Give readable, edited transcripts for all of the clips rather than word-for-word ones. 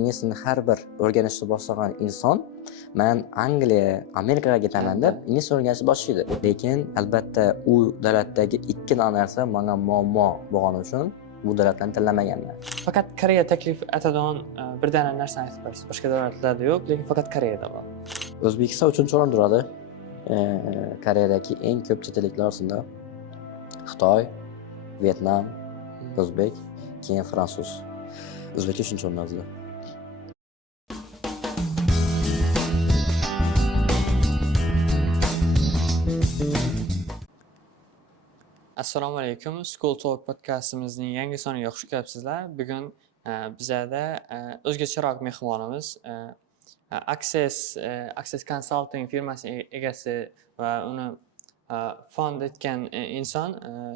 inglizini har bir o'rganishni boshlagan inson men Angliya, Amerikaga ketaman deb ingliz o'rganishni boshlaydi. Lekin albatta u davlatdagi ikkita narsa menga muammo bo'lgani uchun bu davlatlarni tanlamaganman. Fakat Koreya taklif etadigan bir dana narsani aytib berasiz. Boshqa davlatlarda yo'q, lekin faqat Koreyada bor. O'zbekiston 3-o'rinda turadi. Koreyadagi eng ko'p chet elliklar orasida Xitoy, Vyetnam, O'zbek, keyin fransuz. O'zbek 3-o'rinda. Assalomu alaykum. School Talk podkastimizning yangi soniga xush kelibsizlar. Bugun bizada o'zgacharoq mehmonimiz Access Consulting firmasi egasi va uni fond etgan inson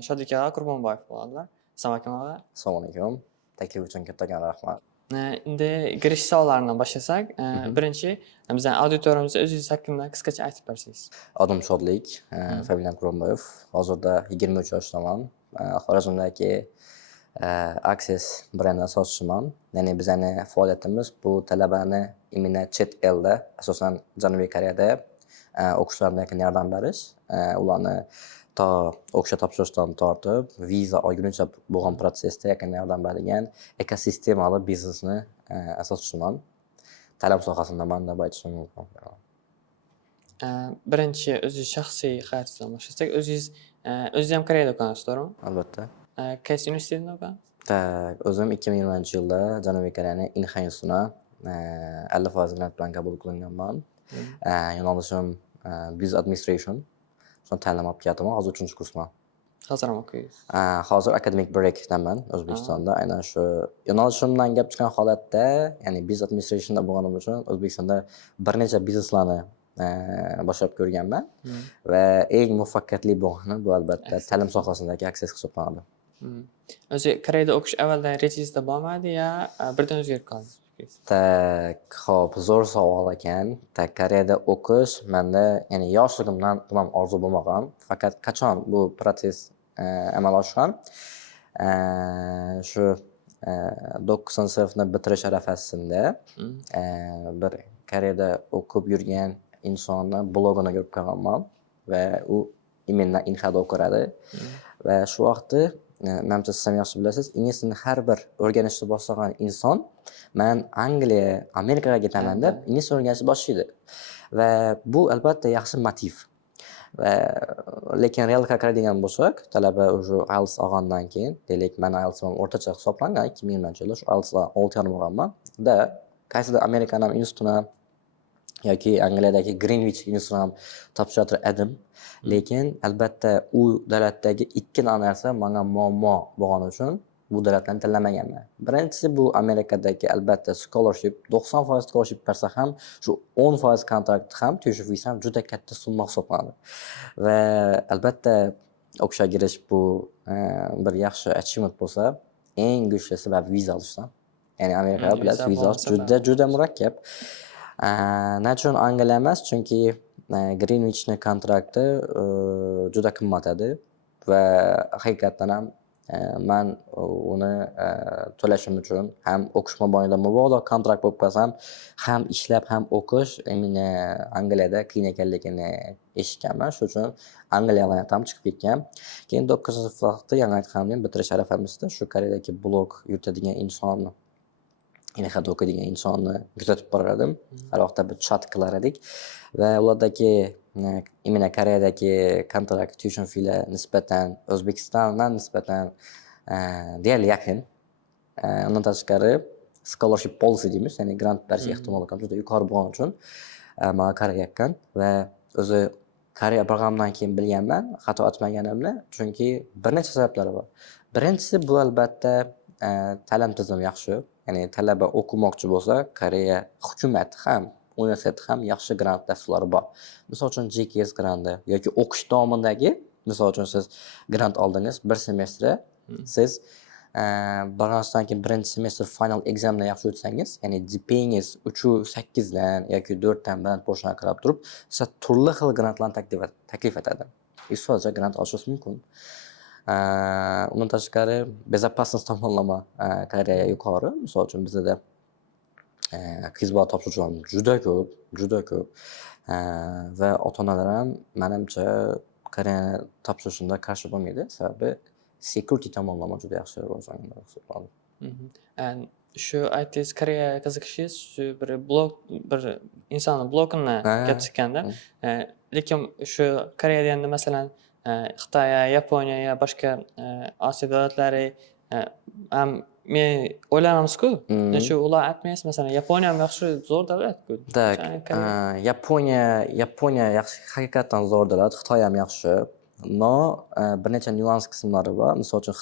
Shodlik aka Qurbonboyev bo'ladilar. Assalomu alaykum aka. Assalomu alaykum. Taklif uchun kattakon rahmat. Endi girish savollaridan boshlasak, birinchi bizning auditoriyamizga o'zingiz haqida qisqacha aytib bersangiz. Adım Shodlik, familiyam Qurbonboyev. Hozirda 23 yoshdaman. Xorazmdagi Access brendi asoschisiman. Ya'ni bizning faoliyatimiz bu talabani imina chet elda, asosan Janubiy Koreyada o'qishlarini yordam berish, ularni to o'qishga topshirishdan tortib viza olguncha bo'lgan protsessda yordam beradigan ekosistemali biznesni asoschisiman. Ta'lim sohasida man deb aytishim mumkin. Birinchi o'zingiz shaxsiy hayotdan boshlasak, o'zingiz ham Koreyada o'qigansiz, to'g'rimi? Albatta. Qaysi universitetda o'qigansiz? Tak, o'zim 2020-yilda Janubiy Koreyaning Inha institutiga 50% grant bilan qabul qilinganman. Yo'nalishim Business Administration. Shuni tanlab ketaman, hozir 3-kursman. Hozir ham o'qiysiz? Hozir academic breakdaman O'zbekistonda. Aynan shu yo'nalishimdan gap chiqqan holatda, ya'ni Business Administrationda bo'lganim uchun O'zbekistonda bir necha bizneslarni boshlab ko'rganman va eng muvaffaqiyatli bo'lgani bu albatta ta'lim sohasidagi Access hisoblanadi. O'zi Koreyada o'qish avvaldan rejangizda bormadi yo birdan o'zgarib qoldingiz? Tak, xo'p, zo'r savol ekan. Tak, Koreyada o'qish menda, ya'ni yoshligimdan ham orzu bo'lmagan. Faqat qachon bu proses amalga oshgan? Shu 9-sinfni bitirish arafasida bir Koreyada o'qib yurgan insonni blogini ko'rib qolganman va u imенно Inhada o'qiradi. Va shu vaqtda menimcha siz ham yaxshi bilasiz, inglizini har bir o'rganishni boshlagan inson men Angliya, Amerikaga ketaman deb ingliz o'rganishni boshlaydi. Va bu albatta yaxshi motiv. Va lekin realga qaraydigan bo'lsak, talaba o'sha IELTS olgandan keyin, deylik, men IELTSim o'rtacha hisoblangan 2020-yilda shu IELTSga 6,5 olganman. Da qaysidir Amerikaning institutini yoki Angliyadagi Greenwich institutini ham topshirib edim. Lekin albatta u davlatdagi ikkita narsa menga muammo bo'lgani uchun bu davlatlarni tanlamaganman. Birinchisi bu Amerikadagi albatta scholarship, 90% scholarship bersa ham shu 10% kontrakt ham tushib ham juda katta summa hisoblanadi. Va albatta o'qishga kirish bu bir yaxshi achievement bo'lsa, eng kuchli sabab viza olishdan. Ya'ni Amerikada bilasiz, viza juda murakkab. Nechun Angliya emas? Chunki Greenwichning kontrakti juda qimmat edi va haqiqatan ham men uni to'lashim uchun ham o'qish mobaynida mabodo kontrakt bo'lib qolsam, ham ishlab ham o'qish Angliyada qiyin ekanligini eshitganman. Shuning uchun Angliyadan ham chiqib ketgan. Keyin 9-sinfda yangi aytganim bitirish arafamizda shu Koreyadagi blog yuritadigan insonni, Inhada o'qiydigan insonni kuzatib borar-edim. Har vaqtda bir chat qilar edik va ulardagi imina Koreyadagi kontrakt tuition fee'lar nisbatan O'zbekistondan nisbatan deyarli yaqin. Undan tashqari scholarship policy deymiz, ya'ni grant berish ehtimoli ham juda yuqori bo'lgani uchun menga qarayotgan va o'zi Koreya programmadan keyin bilganman, xato aytmaganimni, chunki bir necha sabablari bor. Birinchisi bu albatta ta'lim tizimi yaxshi. Ya'ni talaba o'qimoqchi bo'lsa, Koreya hukumati ham, universitet ham yaxshi grant dasturlari bor. Misol uchun GKS granti yoki o'qish davomidagi, misol uchun siz grant oldingiz, bir semestr siz Barnasdan keyin birinchi semestr final examni yaxshi o'tsangiz, ya'ni GPA'ngiz 3.8 dan yoki 4 dan bilan qo'shilib qarab turib, siz turli xil grantlarni taklif etadi. Ishoja grant olishingiz mumkin. Undan tashqari bezopasnost tomonlama Koreya yuqori. Misol uchun bizda qiz bola topshiruvchilar juda ko'p, juda ko'p. Va ota-onalar ham menimcha Koreyani topshirishimga qarshi bo'lmaydi. Sababi security tomonlama juda yaxshi rivojlangan hisoblanadi. Shu aytdingiz Koreya qiziqishingiz shu bir blog bir insonni blogini kelib chiqqanda, lekin shu Koreya deganda masalan Xitoy, Yaponiya, boshqa Osiyo davlatlari ham men o'ylayapmiz-ku. Shu ular aytmaysiz masalan Yaponiya ham yaxshi zo'r davlat-ku. Tak, Yaponiya yaxshi, haqiqatan zo'r davlat, Xitoy ham yaxshi. No, bir necha nyuans qismlari bor. Misol uchun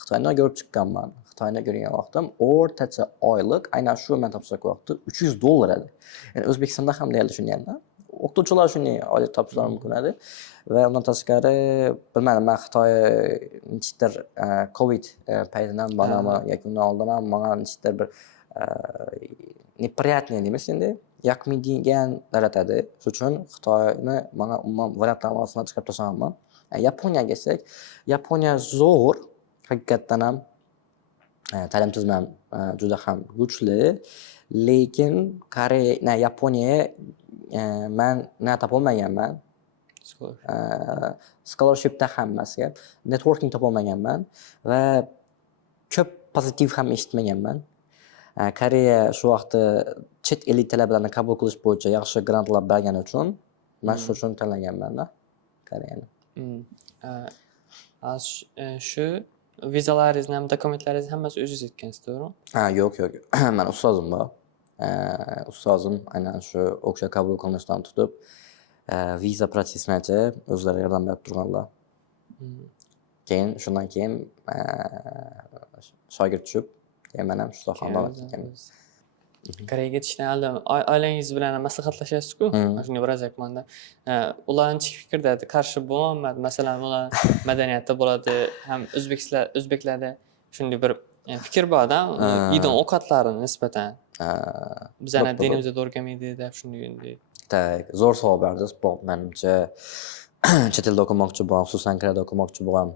Xitoyni ko'rib chiqqanman. Xitoyni ko'rgan vaqtim o'rtacha oylik aynan shu men topshirgan vaqtda $300 edi. Ya'ni O'zbekistonda ham deyildi shunga. O'qituvchilar shunday oylik topshirishlari mumkin edi. Va undan tashqari bilmadim, men Xitoy nechdir Covid paytidan borami yoki undan oldin ham menga nechdir bir неприятный deymiz endi yoqmaydigan darajada. Shuning uchun Xitoyni menga umuman variantlar orasidan chiqarib tashlamayman. Yaponiyaga kelsak, Yaponiya zo'r, haqiqatan ham ta'lim tizimi ham juda ham kuchli, lekin Koreya, Yaponiyaga men topolmaganman. Scholarshipda hammasiga networking topolmaganman va ko'p pozitiv ham eshitmaganman. Koreya shu vaqtda chet el talabalarni qabul qilish bo'yicha yaxshi grantlar bergani uchun men shu uchun tanlaganman Koreyani. Shu vizalaringizni ham dokumentlaringizni hammasi o'zingiz yetgansiz, to'g'rimi? Yo'q. Men ustozim bor. Ustozim aynan shu o'sha qabul qilinishdan tutib viza protsessigacha o'zlari yordam berib turganlar. Shundan keyin shogird tushib, men ham shu sohada ekanman. Koreyaga ketishdan oldin oilangiz bilan maslahatlashasizku? Shunga biroz aytmanda. Ular nechta fikrda qarshi bo'lmadi. Masalan, ular madaniyatda bo'ladi, ham o'zbeklarda shunday bir fikr bor-da, yegan ovqatlarini nisbatan. Bizning dinimizda o'rganmaydi deb shunday. Tak, zo'r savol berdingiz. Bu menimcha chet elda o'qimoqchi bo'lgan, xususan Koreyada o'qimoqchi bo'lgan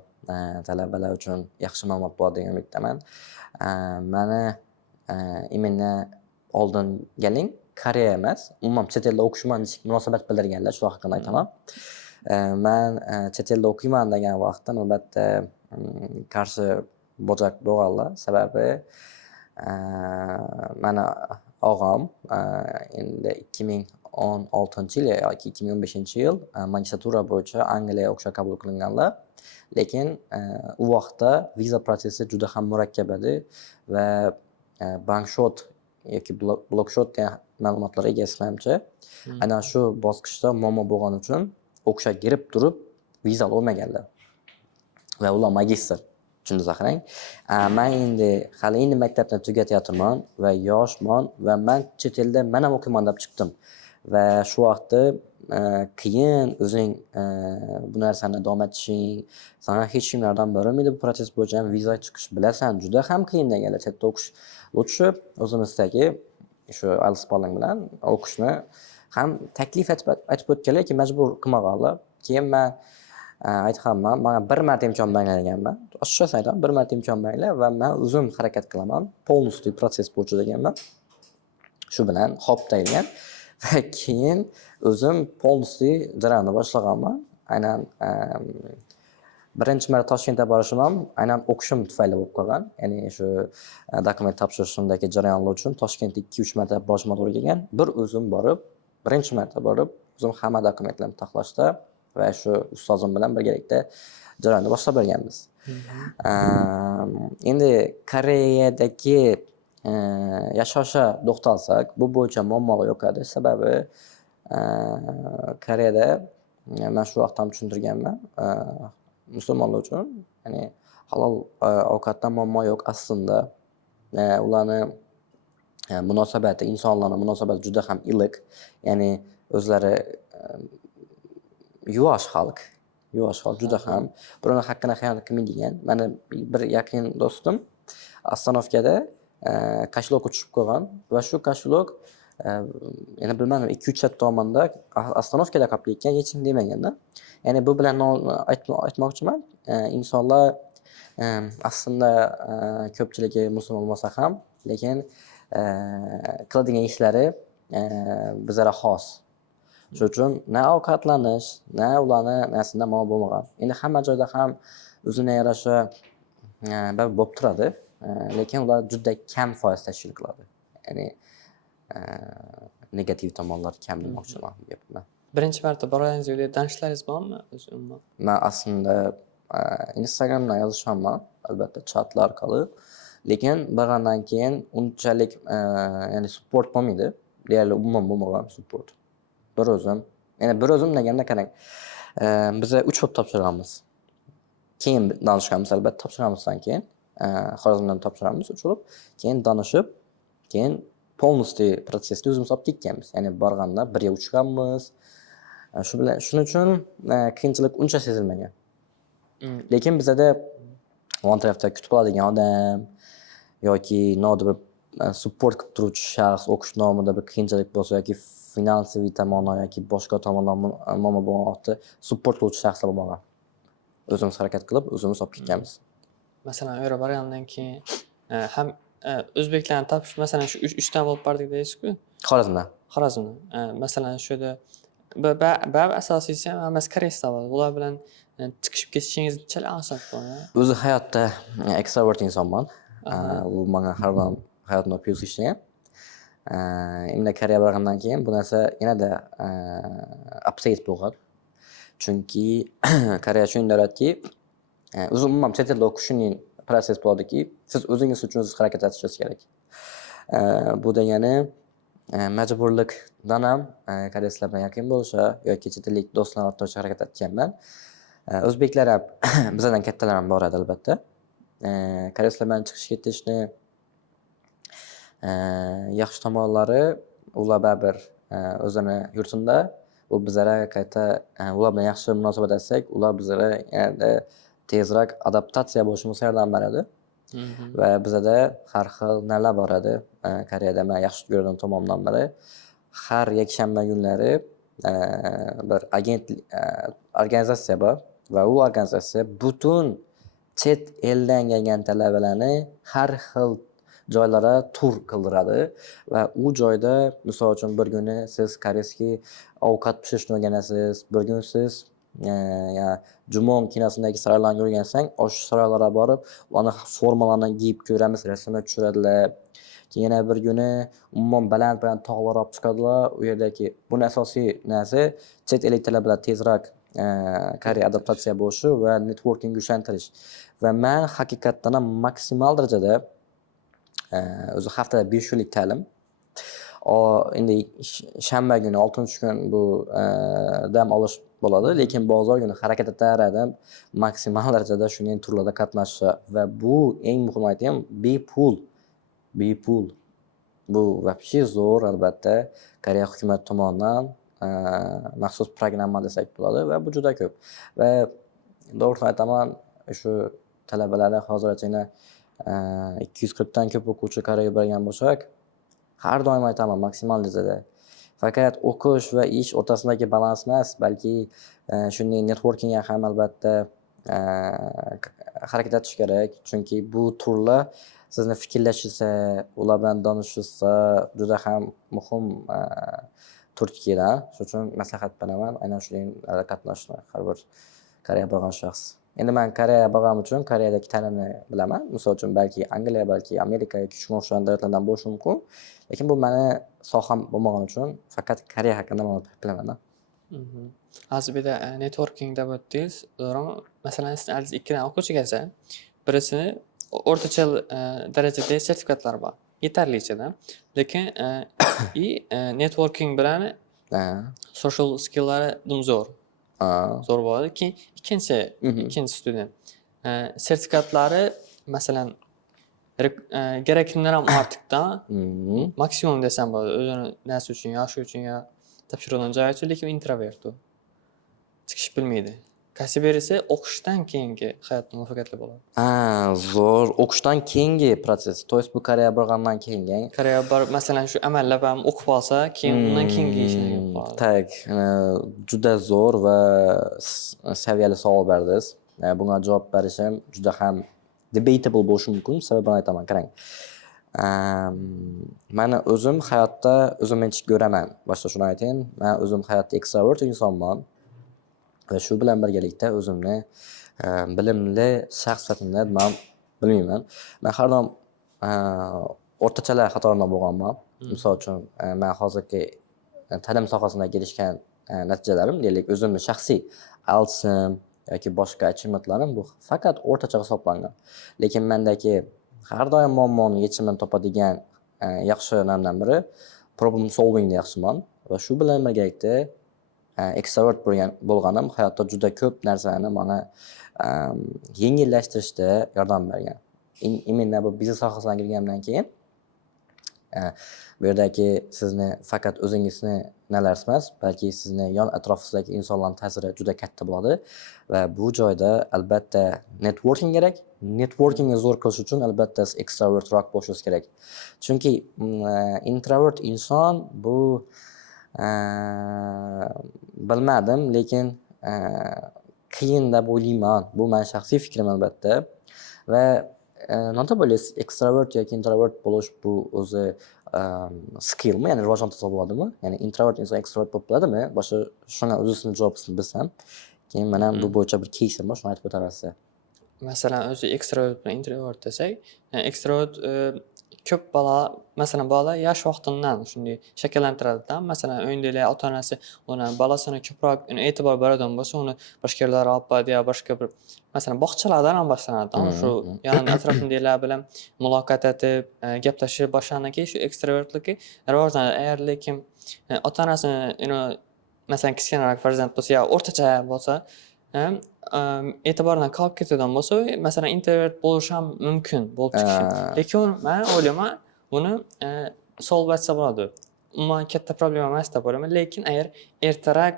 talabalar uchun yaxshi ma'lumot bo'ladi degan umiddaman. Meni imенно oldin keling, Koreya emas, umuman chet elda o'qishman munosabat bildirganlar shu haqida aytaman. Men chet elda o'qiyman degan vaqtda albatta qarshi bojak bo'lganlar, sababi meni og'am endi 2016-yil yoki 2015-yil magistratura bo'yicha Angliyaga o'qishga qabul qilinganlar. Lekin u vaqtda viza protsessi juda ham murakkab edi va bankshot yoki blokshot degan ma'lumotlarga ega eslarimcha, aynan shu bosqichda muammo bo'lgani uchun o'qishga kirib turib viza olmaganlar. Va ular magistr. Tushundingiz qarang. Men endi maktabni tugatyapman va yoshman va men chet elda men ham o'qiyman deb chiqdim. Va shu vaqtda qiyin o'zing bu narsani davom etishing, sana hech kim yordam bermaydi bu proses bo'yicha ham viza chiqish bilasan, juda ham qiyin deganlar. Chetda o'qish tushib, o'zimizdagi shu IELTS balling bilan o'qishni ham taklif aytib o'tganlar, lekin majbur qilmaganlar. Keyin men aytganman, menga bir marta imkon berganman. Oshkora aytaman, bir marta imkon beringlar va men o'zim harakat qilaman, полностью proses bo'yicha deganman. Shu bilan hop deyilgan. Va keyin o'zim полностью jarayonni boshlaganman. Aynan birinchi marta Toshkentga borishim ham aynan o'qishim tufayli bo'lib qolgan. Ya'ni shu dokument topshirishimdagi jarayonlar uchun Toshkentga 2-3 marta borishim to'g'ri kelgan. Bir o'zim borib, birinchi marta borib, o'zim hamma dokumentlarni taxlashda va shu ustozim bilan birgalikda jarayonni boshlab berganmiz. Endi Koreyadagi yashashga to'xtalsak, bu bo'yicha muammolar yo'q edi. Sababi Koreyada men shu vaqtda ham tushuntirganman, musulmonlar uchun, ya'ni halol ovqatdan muammo yo'q aslida. Ularni munosabati, insonlarning munosabati juda ham iliq. Ya'ni o'zlari yuvosh xalq juda ham birovning haqqini xiyonat qilmaydigan. Meni bir yaqin do'stim Astanovkada qashloq uchib qo'ygan va shu qashloq yana bilmadim 2-3 soat davomida Astanovkada qolib ketgan, hech kim demaganda. Ya'ni bu bilan aytmoqchiman, insonlar aslida ko'pchiligi musulmon bo'lsa ham, lekin qiladigan ishlari bizlarga xos. Shuning uchun na ovqatlanish, na ularni narsida muammo bo'lmagan. Endi hamma joyda ham o'zine yarasha bo'lib turadi, lekin ular juda kam foiz tashkil qiladi. Ya'ni negativ tomonlar kam demoqchiman bu gapni. Birinchi marta borganingiz uyda tanishlaringiz bormi o'zi umuman? Men aslında Instagramdan yozishaman, albatta chatlar orqali. Lekin borgandan keyin unchalik ya'ni support bo'lmaydi. Deyarli umuman bo'lmagan support. Bir o'zim, ya'ni bir o'zim deganda qarang, biz 3 bo'lib topshirganmiz. Keyin danishganmiz albatta topshirganimizdan keyin, Xorazmdan topshiramiz 3 bo'lib, keyin danishib, keyin полностью protsessni o'zimiz olib ketganmiz. Ya'ni borganda birga uchganmiz. Shu bilan shuning uchun qiyinchilik uncha sezilmagan. Lekin bizada yon tarafda kutib oladigan odam yoki nodir bir support qilib turuvchi shaxs o'qish nomida bir qiyinchilik bo'lsa yoki finansiy tomondan yoki boshqa tomondan muammo bo'lgan vaqtda support qiluvchi shaxslar bo'lmagan. O'zimiz harakat qilib, o'zimiz olib ketganmiz. Masalan, u yerga borgandan keyin ham o'zbeklarni topish, masalan, shu 3 dan bo'lib bordik deysiz-ku. Xorazmda. Xorazmda. Masalan, shu yerda asosiysi ham hammasi koreys bo'ladi. Ular bilan chiqishib ketishingiz chala oson bo'ladi. O'zi hayotda ekstrovert insonman. Bu menga har doim hayotni plyus ishlagan. Endi Koreya borgandan keyin bu narsa yanada update bo'lgan. Chunki Koreya shunday davlatki, o'zi umuman chet elda o'qishning proses bo'ladiki, siz o'zingiz uchun o'zingiz harakat etishingiz kerak. Bu degani majburlikdan ham koreyslar bilan yaqin bo'lisha yoki chet ellik do'stlar orttirishga harakat etganman. O'zbeklar ham bizdan kattalar ham boradi albatta. Koreyslar bilan chiqish ketishni yaxshi tomonlari ular baribir o'zini yurtida u bizlarga qayta ular bilan yaxshi munosabat etsak, ular bizlarga yanada tezroq adaptatsiya bo'lishimiz yordam beradi. Va bizada har xil narlar bor edi. Koreyada men yaxshi ko'rgan tomondan biri har yakshanba kunlari bir organizatsiya bor va u organizatsiya butun chet eldan kelgan talabalarni har xil joylara tur qildiradi va u joyda misol uchun bir kuni siz koreyskiy ovqat pishirishni o'rganasiz, bir kun siz Jumon kinosidagi saroylarni o'rgansang, o'sha saroylarga borib, ularni formalarini kiyib ko'ramiz, rasmga tushiradilar. Yana bir kuni umuman baland tog'lar olib chiqadilar. U yerdagi buni asosiy narsa chet ellik talabalar tezroq Koreya adaptatsiya bo'lishi va networking kuchaytirish. Va men haqiqatdan ham maksimal darajada o'zi haftada 5 kunlik ta'lim. Endi shanba kuni 6-kun bu dam olish bo'ladi, lekin bozor kuni harakat etaradim maksimal darajada shunday turlarda qatnashish va bu eng muhim aytayim, bepul. Bu вообще zo'r albatta Koreya hukumati tomonidan maxsus programma desak bo'ladi va bu juda ko'p. Va to'g'risini aytaman, shu talabalarni hozircha 240 dan ko'p o'quvchi Koreyaga borgan bo'lsak, har doim aytaman maksimal darajada. Faqat o'qish va ish o'rtasidagi balans emas, balki shunday networkingga ham albatta harakat etish kerak. Chunki bu turlar sizni fikrlashingizni, ular bilan danishishingizga juda ham muhim turtkilar. Shuning uchun maslahat beraman, aynan shunday qatnashishni har bir Koreya borgan shaxs. Endi men Koreya borganim uchun Koreyadagi ta'limni bilaman. Misol uchun balki Angliya, balki Amerika yoki shunga o'xshagan davlatlardan bo'lishi mumkin. Lekin bu meni soham bo'lmagani uchun faqat Koreya haqida ma'lumot bilaman. Hozir bu yerda networking deb o'tdingiz. Masalan, siz 2 dan o'quvchi kelsa, birisini o'rtacha darajada sertifikatlar bor. Yetarlicha-da. Lekin networking bilan social skilllari zo'r. Zo'r bo'ladi. Keyin ikkinchi student sertifikatlari masalan gereklilar ham ortiqdan maksimum desam bo'ladi. O'zini narsa uchun, yoshi uchun yo topshirgan joyi uchun, lekin introvert u. Chiqish bilmaydi. Kasber esa o'qishdan keyingi hayotda muvaffaqiyatli bo'ladi. Zo'r. O'qishdan keyingi proses. To есть bu Koreya borgandan keyingi. Koreya borib, masalan, shu amallab ham o'qib olsa, keyin undan keyingi ishini qilib qoladi. Tak, juda zo'r va saviyali savol berdingiz. Bunga javob berishim juda ham debatable bo'lishi mumkin. Sababini aytaman, qarang. Meni o'zim hayotda o'zimni ko'raman. Boshqa shuni aytayin, men o'zim hayotda ekstrovert insonman va shu bilan birgalikda o'zimni bilimli shaxs sifatida man bilmayman. Men har doim o'rtachalar qatorida bo'lganman. Misol uchun, men hozirgi ta'lim sohasida kelishgan natijalarim, deylik, o'zimni shaxsiy alsim yoki boshqa achievementlarim bu faqat o'rtacha hisoblangan. Lekin mendagi har doim muammoni yechimini topadigan yaxshi narslardan biri problem solvingda yaxshiman va shu bilan birgalikda ekstrovert bo'lganim hayotda juda ko'p narsalarni mana yengillashtirishda yordam bergan. Именно bu biznes sohasiga kirgandan keyin bu yerdagi sizni faqat o'zingizni nalarsiz emas, balki sizni yon atrofingizdagi insonlarning ta'siri juda katta bo'ladi va bu joyda albatta networking kerak. Networkingni zo'r qilish uchun albatta siz extrovertroq bo'lishingiz kerak. Chunki introvert inson bu bilmadim, lekin qiyin deb o'ylayman. Bu men shaxsiy fikrim albatta va noto'g'ri bo'laysiz, ekstrovert yoki introvert bo'lish bu o'zi skillmi, ya'ni rivojlantirsa bo'ladimi? Ya'ni introvert inson ekstrovert bo'lib bo'ladimi? Boshqa shunga o'zini javobini bilsam, keyin men ham bu bo'yicha bir кейsim bor, shuni aytib o'tarasiz. Masalan, o'zi ekstrovert bilan introvert desak, ekstrovert ko'p masalan, bolalar yosh vaqtidan shunday shakllantiradida. Masalan, o'yindalar ota-onasi uni bolasini ko'proq e'tibor beradigan bo'lsa, uni boshqa yerlarga olib boradi yo boshqa bir masalan, bog'chalardan ham boshlanadi. Shu yonida atrofidagilar bilan muloqot etib, gaplashib boshlagandan keyin shu ekstrovertligi rivojlanadi. Agar lekin ota-onasini masalan, kichkinaroq farzand bo'lsa yo o'rtacha bo'lsa, e'tibordan qolib ketadigan bo'lsa, masalan, introvert bo'lish ham mumkin bo'lib chiqishi. Lekin men o'ylayman, buni solv etsa bo'ladi. Umuman katta problema emas deb o'ylayman, lekin agar ertaroq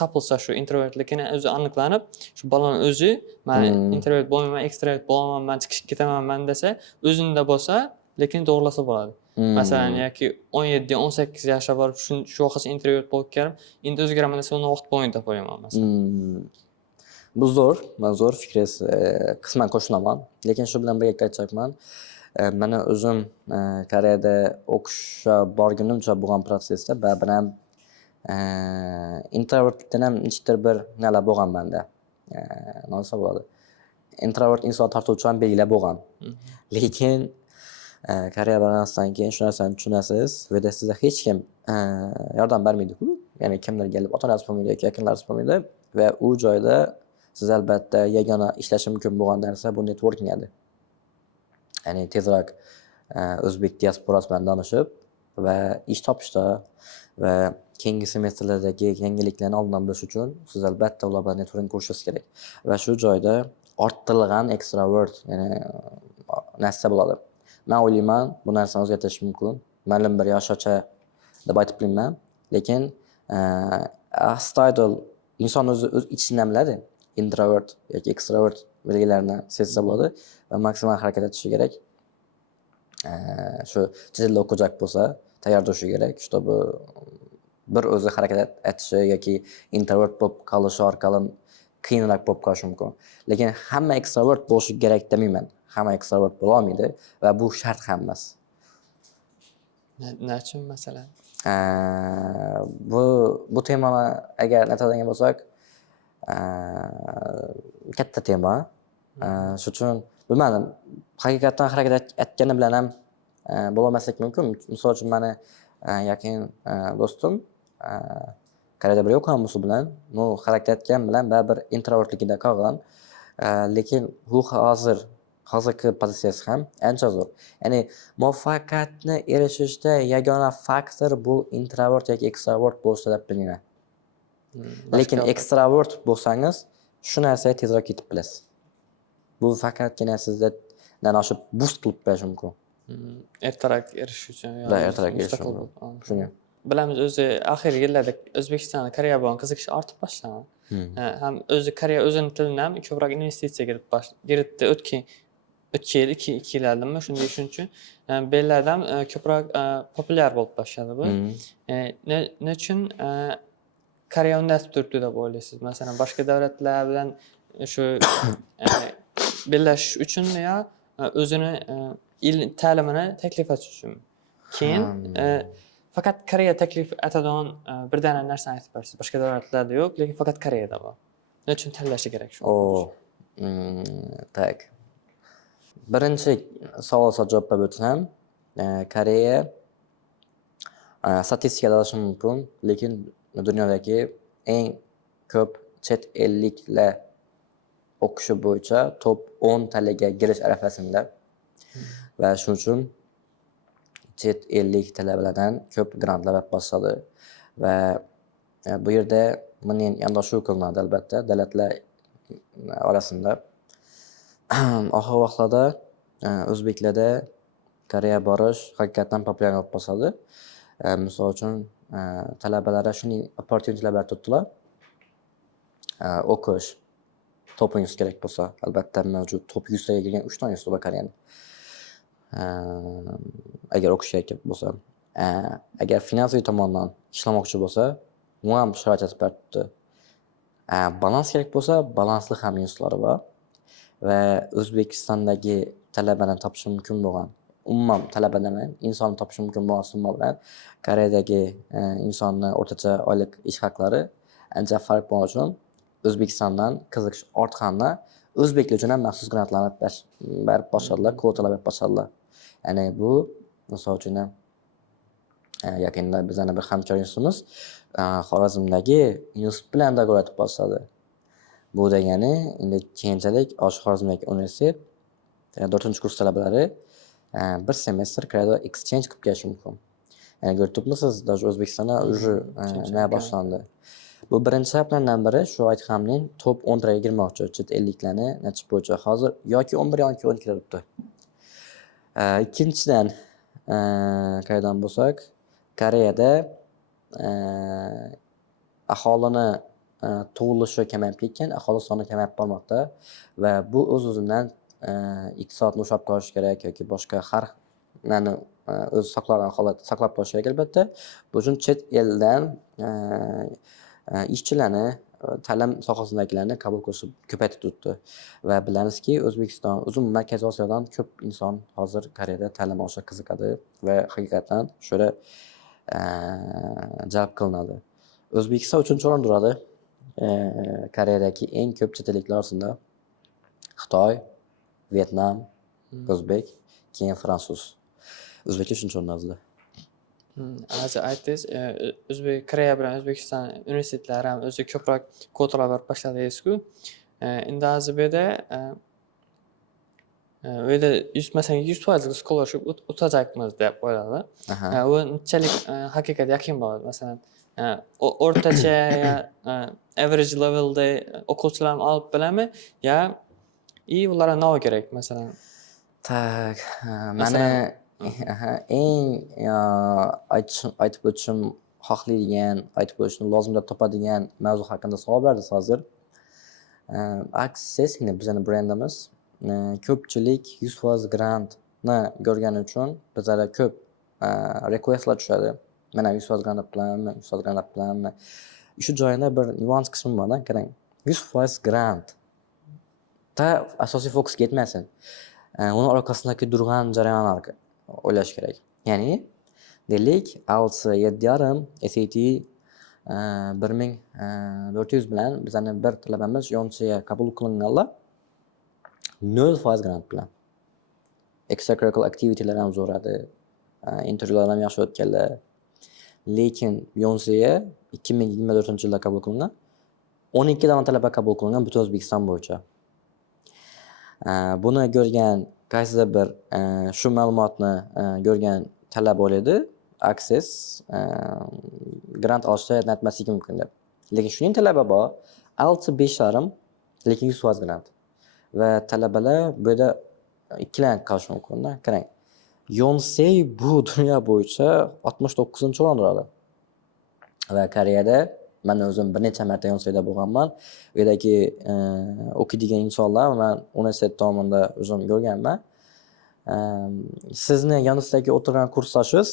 topilsa shu introvertligini o'zi aniqlanib, shu bolani o'zi men introvert bo'lmayman, ekstrovert bo'laman, men chiqib ketaman men desa, o'zingda bo'lsa, lekin to'g'rilasa bo'ladi. Masalan, yoki 17-18 yoshga borib shu vaqtgacha introvert bo'lib kelib, endi o'zgaraman desa, uni vaqt bo'lmaydi deb o'ylayman masalan. Bu zo'r fikringiz, qisman qo'shilaman. Lekin shu bilan birga aytmoqchiman, mana o'zim Koreyada o'qishga borgunimcha bo'lgan prosesda baribir ham introvertlikdan ham nimadir bir nalar bo'lgan menda. Nima desa bo'ladi? Introvert inson tortuvchi ham belgilar bo'lgan. Lekin Koreya borgandan keyin shu narsani tushunasiz, bu yerda sizga hech kim yordam bermaydi-ku. Ya'ni kimdir kelib ota-onasi bo'lmaydi yoki yaqinlari bo'lmaydi va u joyda siz albatta yagona ishlashi mumkin bo'lgan narsa bu networking edi. Ya'ni tezroq o'zbek diasporasi bilan tanishib va ish topishda va keyingi semestrlardagi yangiliklarni oldindan bilish uchun siz albatta ular bilan networking qurishingiz kerak. Va shu joyda orttirilgan ekstrovert, ya'ni narsa bo'ladi. Men o'ylayman, bu narsani o'zgartirish mumkin. Ma'lum bir yoshgacha deb aytib bilmayman, lekin astoydil inson o'z ichidan biladi. Introvert yoki ekstrovert belgilarini sezsa bo'ladi va maksimal harakat etishi kerak. Shu chetda o'qiyotgan bo'lsa, tayyor bo'lishi kerak, чтобы bir o'zi harakat etishi yoki introvert bo'lib qolishi orqali qiyinroq bo'lib qolishi mumkin. Lekin hamma ekstrovert bo'lishi kerak demayman. Hamma ekstrovert bo'la olmaydi va bu shart ham emas. Nechun masalan? Bu temani agar aytadigan bo'lsak, katta tema. Shuning uchun bilmadim, haqiqatan harakat etgani bilan ham bo'lmaslik mumkin. Misol uchun meni yaqin do'stim Koreyada bir o'qigan bilan, u harakat etgan bilan baribir introvertligida qolgan. Lekin u hozirgi pozitsiyasi ham ancha zo'r. Ya'ni muvaffaqiyatni erishishda yagona faktor bu introvert yoki ekstrovert bo'lish deb bilmayman. Lekin ekstrovert bo'lsangiz, shu narsaga tezroq yetib bilasiz. Bu faqatgina sizda oshib boost qilib berishi mumkin. Ertaroq erishish uchun ertaroq erishish mumkin. Shunga. Bilamiz, o'zi oxirgi yillarda O'zbekistonda Koreya bilan qiziqish ortib boshlagan. Ham o'zi Koreya o'zining tilini ham ko'proq investitsiya kiritdi o'tgan yil 2 yillardami shunday shuning uchun bellarda ham ko'proq populyar bo'lib boshladi bu. Nechun Koreya unday turibdi deb o'ylaysiz? Masalan, boshqa davlatlar bilan shu bellashish uchun yo o'zini ta'limini taklif etish uchun. Keyin faqat Koreya taklif etadigan bir dana narsani aytib berasiz. Boshqa davlatlarda yo'q, lekin faqat Koreyada bor. Nima uchun tanlashi kerak shu? Tak. Birinchi savolga javob berib o'tsam, Koreya statistikada olishi mumkin, lekin dunyodagi eng ko'p chet elliklar o'qishi bo'yicha top 10 talaga kirish arafasida va shuning uchun chet ellik talabalardan ko'p grantlar berib boshlanadi va bu yerda mening yondashuv qilinadi albatta davlatlar orasida. Oxirgi vaqtlarda o'zbeklarda Koreya borish haqiqatan populyar bo'lib qoldi. Misol uchun talabalar shunday opportunity berib turibdilar. O'qish top 100 kerak bo'lsa, albatta mavjud top 100 taga kirgan 3 ta universitet bor Koreyada. Agar o'qish kerak bo'lsa, agar finansiy tomondan ishlamoqchi bo'lsa, u ham sharoit yetib beribdi. Balans kerak bo'lsa, balansli ham universitetlari bor va O'zbekistondagi talabani topish mumkin bo'lgan, umuman talabalarni insonni topish mumkin bo'lgan summa bilan Koreyadagi insonni o'rtacha oylik ish haqlari ancha farq bo'lgani uchun O'zbekistondan qiziqish ortganida o'zbeklar uchun ham maxsus grantlarni berib boshladilar, kvotalar berib boshladilar. Ya'ni bu misol uchun yaqinda bizning bir hamkor institutimiz Xorazmdagi institut bilan dogovor etib boshladi. Bu degani endi keyinchalik Xorazmdagi universitet 4-kurs talabalari bir semestr Koreyada exchange qilib kelishi mumkin. Ya'ni ko'rib turibmisiz, даже O'zbekistonda уже nima boshlandi. Bu birinchi sabablardan biri shu aytganimning top 10 taga kirmoqchi chet elliklarni natish bo'yicha hozir yoki 11 yoki 12 turibdi. Ikkinchidan qayerdan bo'lsak, Koreyada aholini tug'ilishi kamayib ketgan, aholi soni kamayib bormoqda va bu o'z-o'zidan iqtisodni ushlab qolish kerak yoki boshqa har nimani o'z saqlagan holatda saqlab qolish kerak albatta. Bu uchun chet eldan ishchilarni, ta'lim sohasidagilarni qabul qilishni ko'paytirib turibdi va bilamizki, O'zbekiston uzun Markaziy Osiyodan ko'p inson hozir Koreyada ta'lim olishga qiziqadi va haqiqatan shura jalb qilinadi. O'zbekiston 3-o'rinda turadi. Koreyadagi eng ko'p chet elliklar orasida Xitoy, Vyetnam, O'zbek, keyin fransuz. O'zbek 3-o'rinda. Hozir aytdingiz, Koreya bilan O'zbekiston universitetlari ham o'zi ko'proq kvotalar berib boshladi deysiz-ku. Endi hozir bu yerda masalan 100% scholarship o'tacakmiz deb o'yladi. U nechalik haqiqatga yaqin bo'ladi? Masalan, o'rtacha average levelda o'quvchilarni olib biladimi yo ularga nima kerak masalan? Tak, mana eng aytib o'tishim xohlaydigan, aytib o'tishni lozim deb topadigan mavzu haqida savol berdingiz hozir. Access, bizning brendimiz ko'pchilik 100% grantni ko'rgani uchun bizlarga ko'p requestlar tushadi. Mana 100% grant bilanmi, 100% grant bilanmi? Shu joyida bir nuans qismi bor, qarang. 100% grant ta asosiy fokus ketmasin. Uni orqasidagi turgan jarayonlarga o'ylash kerak. Ya'ni deylik, IELTS 7.5, SAT 1400 bilan bizning bir talabamiz Yonsiga qabul qilinganlar 0% grant bilan. Extracurricular activity'lar ham zo'radi. Intervyular ham yaxshi o'tganlar. Lekin Yonsiga 2024-yilda qabul qilingan 12 dan talaba qabul qilingan butun O'zbekiston bo'yicha. Buni ko'rgan qaysidir bir shu ma'lumotni ko'rgan talaba o'ylaydi, Access grant olishda yetmasligi mumkin deb. Lekin shuning talaba bor, IELTS 5.5, lekin 100% grant. Va talabalar bu yerda ikkilanib qolishi mumkin-da. Qarang. Yonsei bu dunyo bo'yicha 69-o'rinda turadi. Va Koreyada men o'zim bir necha marta Yonseyda bo'lganman. U yerdagi o'qiydigan insonlar men universitet tomonidan o'zim ko'rganman. Sizni yonizdagi o'tirgan kursdoshingiz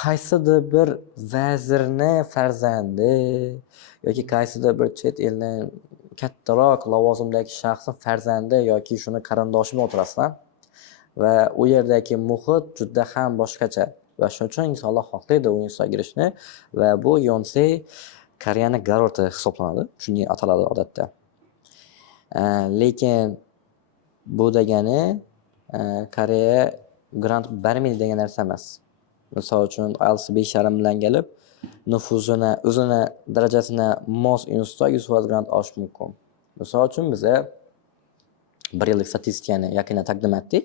qaysidir bir vazirni farzandi yoki qaysidir bir chet eldan kattaroq lavozimdagi shaxsning farzandi yoki shuni qarindoshi bilan o'tirasizlar. va u yerdagi muhit juda ham boshqacha va shuning uchun insonlar xohlaydi u institutga kirishni va bu Yonsei Koreyani Garvardi hisoblanadi, shunday ataladi odatda. Lekin bu degani Koreya grant bermaydi degan narsa emas. Misol uchun IELTS 5,5 bilan kelib, nufuzini, o'zini darajasini mos institutga 100% grant olish mumkin. Misol uchun biza 1 yillik statistikani yaqinda taqdim etdik.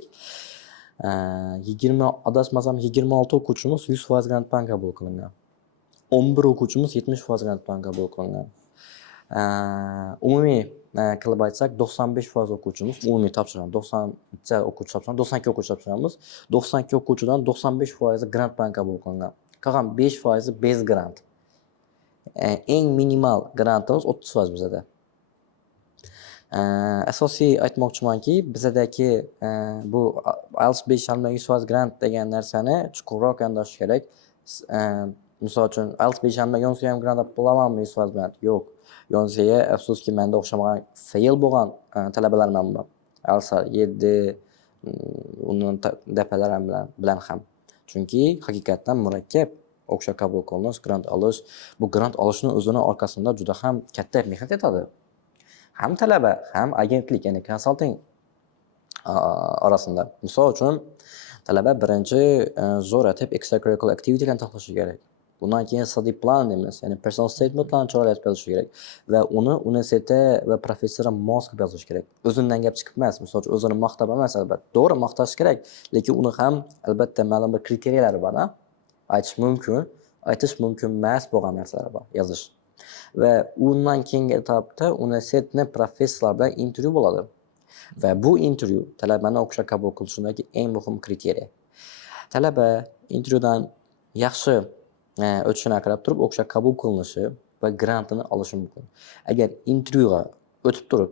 26 o'quvchimiz 100% grant bilan qabul qilingan. 11 o'quvchimiz 70% grant bilan qabul qilingan. Umumiy qilib aytsak 95% o'quvchimiz umumiy topshirgan. 90 o'quvchi topshirgan, 92 o'quvchi topshirganmiz. 92 o'quvchidan 95% grant bilan qabul qilingan. Qolgan 5% bez grant. Eng minimal grantimiz 30% bizada. Asosiy aytmoqchimanki, bizadagi bu IELTS 5,5 100% grant degan narsani chuqurroq yondashish kerak. Misol uchun IELTS 5,5 Yonsei ham grant olamanmi 100% grant? Yo'q. Yonseiga afsuski menda o'xshamagan fail bo'lgan talabalar ham bor. IELTS 7 undan dafalari bilan ham. Chunki haqiqatan murakkab o'sha qabul qilinish, grant olish, bu grant olishni o'zini orqasida juda ham katta mehnat etadi. Ham talaba, ham agentlik, ya'ni konsalting orasida. Misol uchun talaba birinchi zo'r etib extracurricular activitylarni tanlashi kerak. Bundan keyin study plan deymiz, ya'ni personal statementlarni choralab yozish kerak va uni universiteti va professori mos qilib yozish kerak. O'zidan gap chiqib emas, misol uchun o'zini maqtab emas albatta. To'g'ri maqtash kerak, lekin uni ham albatta ma'lum bir kriteriyalar bor. Aytish mumkin, aytish mumkin emas bo'lgan narsalar bor, yozish. Va undan keyingi etapda universitetni professorlar bilan intervyu bo'ladi. Va bu intervyu talabani o'qishga qabul qilishidagi eng muhim kriteriya. Talaba intervyudan yaxshi o'tishini qarab turib o'qishga qabul qilinishi va grantini olishi mumkin. Agar intervyuga o'tib turib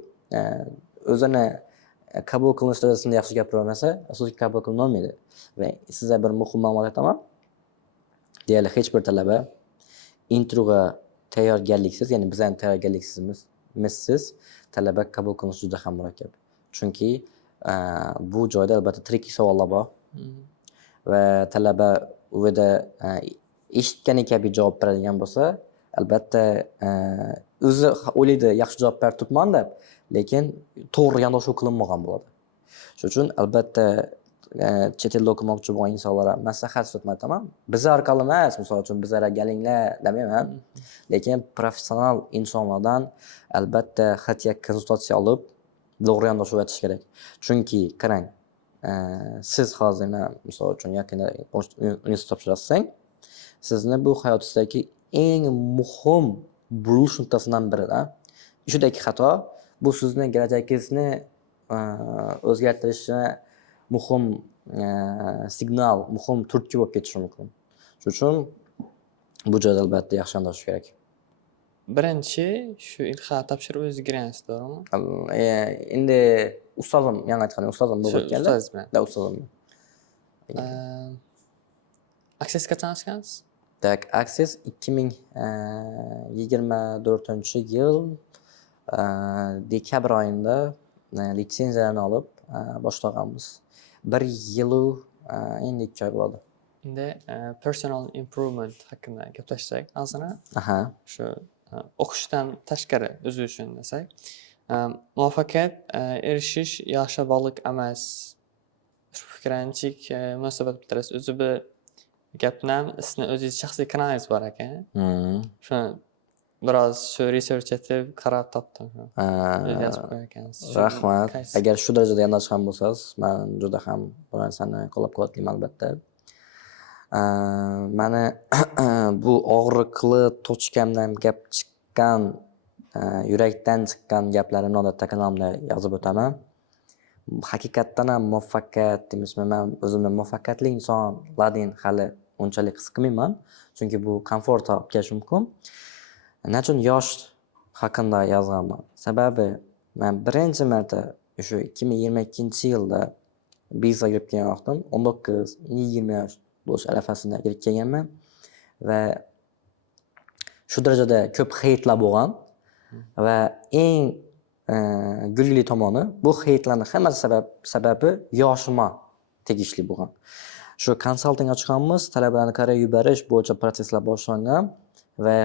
o'zini qabul qilinish darajasida yaxshi gapira olmasa, asosiy qabul qilina olmaydi. Va sizga bir muhim ma'lumot aytaman. Deyarli hech bir talaba intervyuga tayyorgarliksiz, ya'ni bizning tayyorgarliksizmiz, talaba qabul qilinish juda ham murakkab. Chunki bu joyda albatta tricky savollar bor. Va talaba u yerda eshitgani kabi javob beradigan bo'lsa, albatta o'zi o'ylaydi yaxshi javob berib turibman deb, lekin to'g'ri yondashuv qilinmagan bo'ladi. Shuning uchun albatta chet elda o'qimoqchi bo'lgan insonlarga maslahat aytaman. Biz orqali emas, misol uchun bizlarga kelinglar demayman, lekin professional insonlardan albatta xatya konsultatsiya olib, to'g'ri yondashuv etish kerak. Chunki qarang, siz hozir misol uchun yaqinda universitet topshirasizang, sizni bu hayotingizdagi eng muhim burilish nuqtasidan biridan. Shundaki xato bu sizni kelajagingizni o'zgartirishni muhim signal, muhim turtki bo'lib ketishi mumkin. Shuning uchun bu joyda albatta yaxshi yondashish kerak. Birinchi shu ilha topshirib o'zingiz kirasiz, to'g'rimi? Endi ustozim, yana aytganim ustozim bo'lib o'tganlar. Ustoz bilan. Da ustozim. Access qachon ochgansiz? Tak, Access 2024-yil dekabr oyida litsenziyani olib boshlaganmiz. 1 yil endi 2 oy bo'ladi. Endi personal improvement haqida gaplashsak, hozir shu o'qishdan tashqari o'zi uchun desak, muvaffaqiyat erishish yaxshi bog'liq emas. Shu fikranchik munosabat bildirasiz. O'zi bir gapdan sizni o'zingiz shaxsiy kanalingiz bor ekan. Shuni biroz shu research etib qarab topdim. Yozib qo'ygansiz. Rahmat. Agar shu darajada yondashgan bo'lsangiz, men juda ham bu narsani qo'llab-quvvatlayman albatta. Mana bu og'riqli tochkamdan gap chiqqan, yurakdan chiqqan gaplarimni odatda kanalimda yozib o'taman. Haqiqatdan ham muvaffaqiyat deymizmi, men o'zimni muvaffaqiyatli insonlardan hali unchalik his qilmayman, chunki bu komfort olib kelishi mumkin. Nechun yosh haqida yozganman? Sababi men birinchi marta shu 2022-yilda bizga kirib kelgan vaqtim 19-20 yosh bo'lish arafasida kirib kelganman va shu darajada ko'p heytlar bo'lgan va eng gulgili tomoni bu heytlarning hammasi sababi yoshima. tegishli bo'lgan. Shu konsalting ochganmiz, talabalarni Koreyaga yuborish bo'yicha proseslar boshlangan va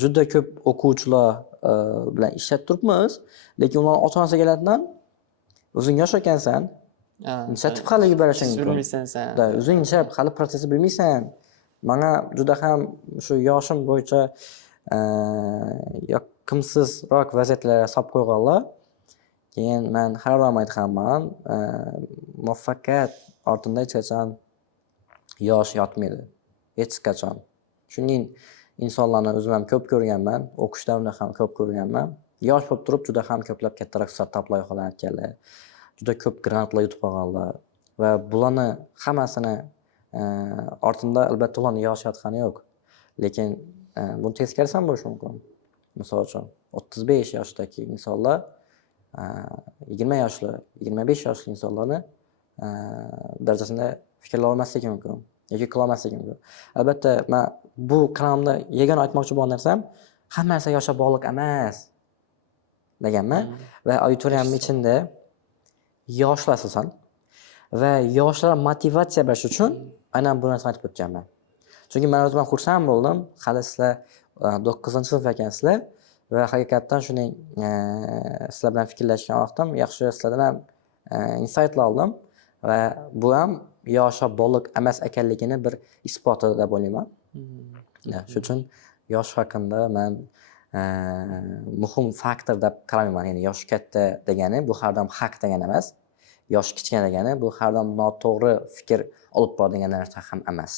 juda ko'p o'quvchilar bilan ishlab turibmiz, lekin ular ota-onasi keladidan o'zing yosh ekansan, initiativ hali yuborishing Siz mumkin. bilmaysan sen. Da, o'zingcha hali prosesni bilmaysan. Menga juda ham shu yoshim bo'yicha yoqimsizroq vaziyatlarga solib qo'yganlar. Keyin men har doim aytganman, muvaffaqiyat ortida hech qachon yosh yotmaydi. Hech qachon. Shuning insonlarni o'zim ham ko'p ko'rganman, o'qish davrida ham ko'p ko'rganman. Yosh bo'lib turib juda ham ko'plab kattaroq startap loyihalar aytganlar. Juda ko'p grantlar yutib olganlar va bularni hammasini ortida albatta ularning yoshi yotgani yo'q. Lekin buni teskarisi ham bo'lishi mumkin. Misol uchun 35 yoshdagi insonlar 20 yoshli, 25 yoshli insonlarni darajasida fikrlay olmasligi mumkin yoki qila olmasligi mumkin. Albatta, men bu kanalda yagona aytmoqchi bo'lgan narsam, hamma narsa yoshga bog'liq emas deganman va auditoriyamning ichida yoshlar asosan va yoshlar motivatsiya berish uchun aynan bu narsani aytib o'tganman. Chunki men o'zim xursand bo'ldim, hali sizlar 9-sinf ekansizlar va haqiqatdan shuning sizlar bilan fikrlashgan vaqtim yaxshi sizlardan ham insightlar oldim va bu ham yoshga bog'liq emas ekanligini bir isboti deb o'ylayman. Shuning uchun yosh haqida men muhim faktor deb qaramayman. Ya'ni yosh katta degani bu har doim haq degani emas. Yosh kichkina degani bu har doim noto'g'ri fikr olib boradigan narsa ham emas.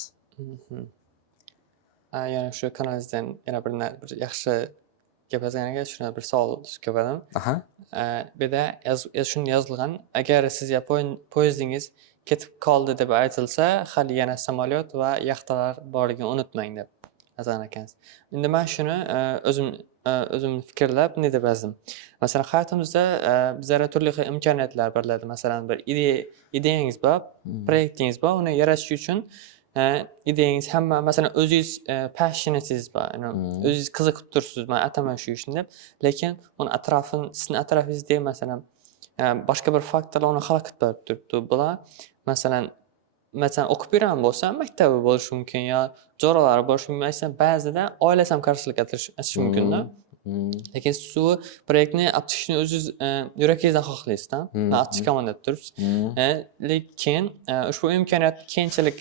Yana shu kanalingizdan yana bir yaxshi gap yozganiga shuna bir savol ko'padim. Bu yerda shunday yozilgan, agar sizga poyezdingiz ketib qoldi deb aytilsa, hali yana samolyot va yaxtalar borligini unutmang deb yozgan ekansiz. Endi men shuni o'zim fikrlab bunday deb yozdim. Masalan, hayotimizda bizlarga turli xil imkoniyatlar beriladi. Masalan, bir ideyangiz bor, proyektingiz bor, uni yaratish uchun ideyangiz hamma, masalan, o'zingiz passionatingiz bor, o'zingiz qiziqib turibsiz, men ataman shu ishni deb, lekin uni sizni atrofingizda masalan boshqa bir faktorlar uni xalaqit berib turibdi. Bular masalan o'qib yurgan bo'lsa, maktabi bo'lishi mumkin yo jo'ralari bo'lishi mumkin. Ba'zida oilasi ham qarshilik aytishi mumkin-da. Lekin siz bu proyektni olib chiqishni o'zingiz yuragingizdan xohlaysizda. Men olib chiqaman deb turibsiz. Lekin ushbu imkoniyat keyinchalik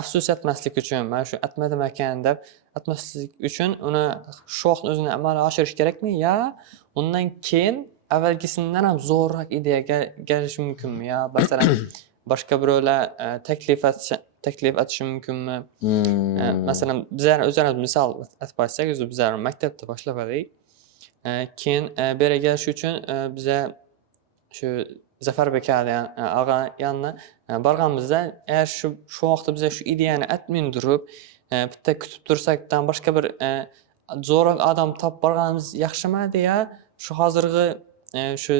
afsus etmaslik uchun, men shu atmadim ekan deb atmaslik uchun uni shu vaqt o'zini amalga oshirish kerakmi? Yo undan keyin avvalgisidan ham zo'rroq ideyaga kelish mumkinmi? Yo masalan boshqa birovlar taklif etishi mumkinmi? Masalan, bizlar o'zimiz misol aytib qo'ysak, bizlar maktabda boshlab edik. Keyin bu yerga kelish uchun biza shu Zafarbek og'a yanına borganimizda, agar shu vaqtda biza shu ideyani aytmay turib, bitta kutib tursakdan boshqa bir zo'roq odam topib borganimiz yaxshimidi yo shu hozirgi shu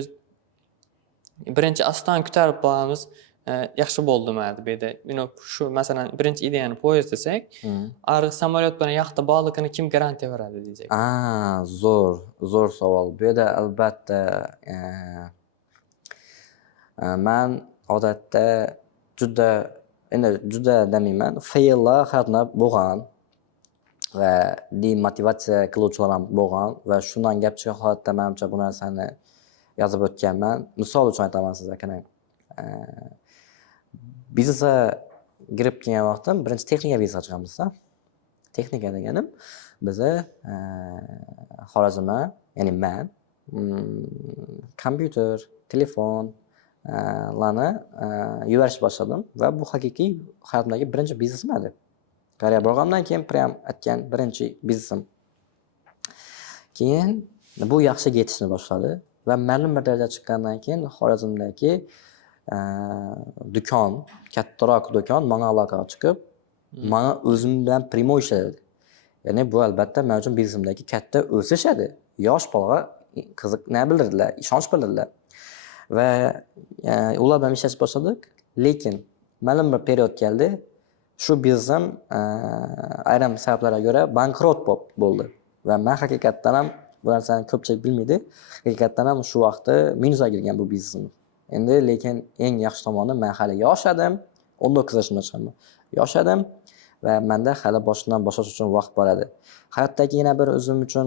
birinchi astan ko'tarib boramiz yaxshi bo'ldimi bu yerda. Shu masalan birinchi ideyani poyezd desak, arg'i samolyot bilan yaxta bog'liqini kim garantiya beradi diysak. Zo'r savol. Bu yerda albatta men odatda juda demayman, faillar hayotda bo'lgan va demotivatsiya qiluvchilar ham bo'lgan va shundan gap chiqqan holatda menimcha bu narsani yozib o'tganman. Misol uchun aytaman sizga, qarang. Biznesga kirib kelgan vaqtim birinchi texnika biznesga chiqamiz-da. Texnika deganim biza Xorazmda, ya'ni men kompyuter, telefon larni yuborish boshladim va bu haqiqiy hayotimdagi birinchi biznesim edi. Koreyaga borgandan keyin prям aytgan birinchi biznesim. Keyin bu yaxshi ketishni boshladi va ma'lum bir darajaga chiqqandan keyin Xorazmdagi do'kon, kattaroq do'kon menga aloqaga chiqib, menga o'zim bilan primo ishladi. Ya'ni bu albatta men uchun biznesimdagi katta o'sish edi. Yosh bolaga qiziqni bildirdilar, ishonch bildirdilar. Va ular bilan ishlash boshladik, lekin ma'lum bir period keldi, shu biznesim ayrim sabablarga ko'ra bankrot bo'ldi va men haqiqatdan ham bu narsani ko'pchilik bilmaydi, haqiqatdan ham shu vaqtda minusga kirgan bu biznesim. Endi lekin eng yaxshi tomoni men hali yosh edim. 19 yoshimda chiqaman. Yosh edim va menda hali boshdan boshlash uchun vaqt bor edi. Hayotdagi yana bir o'zim uchun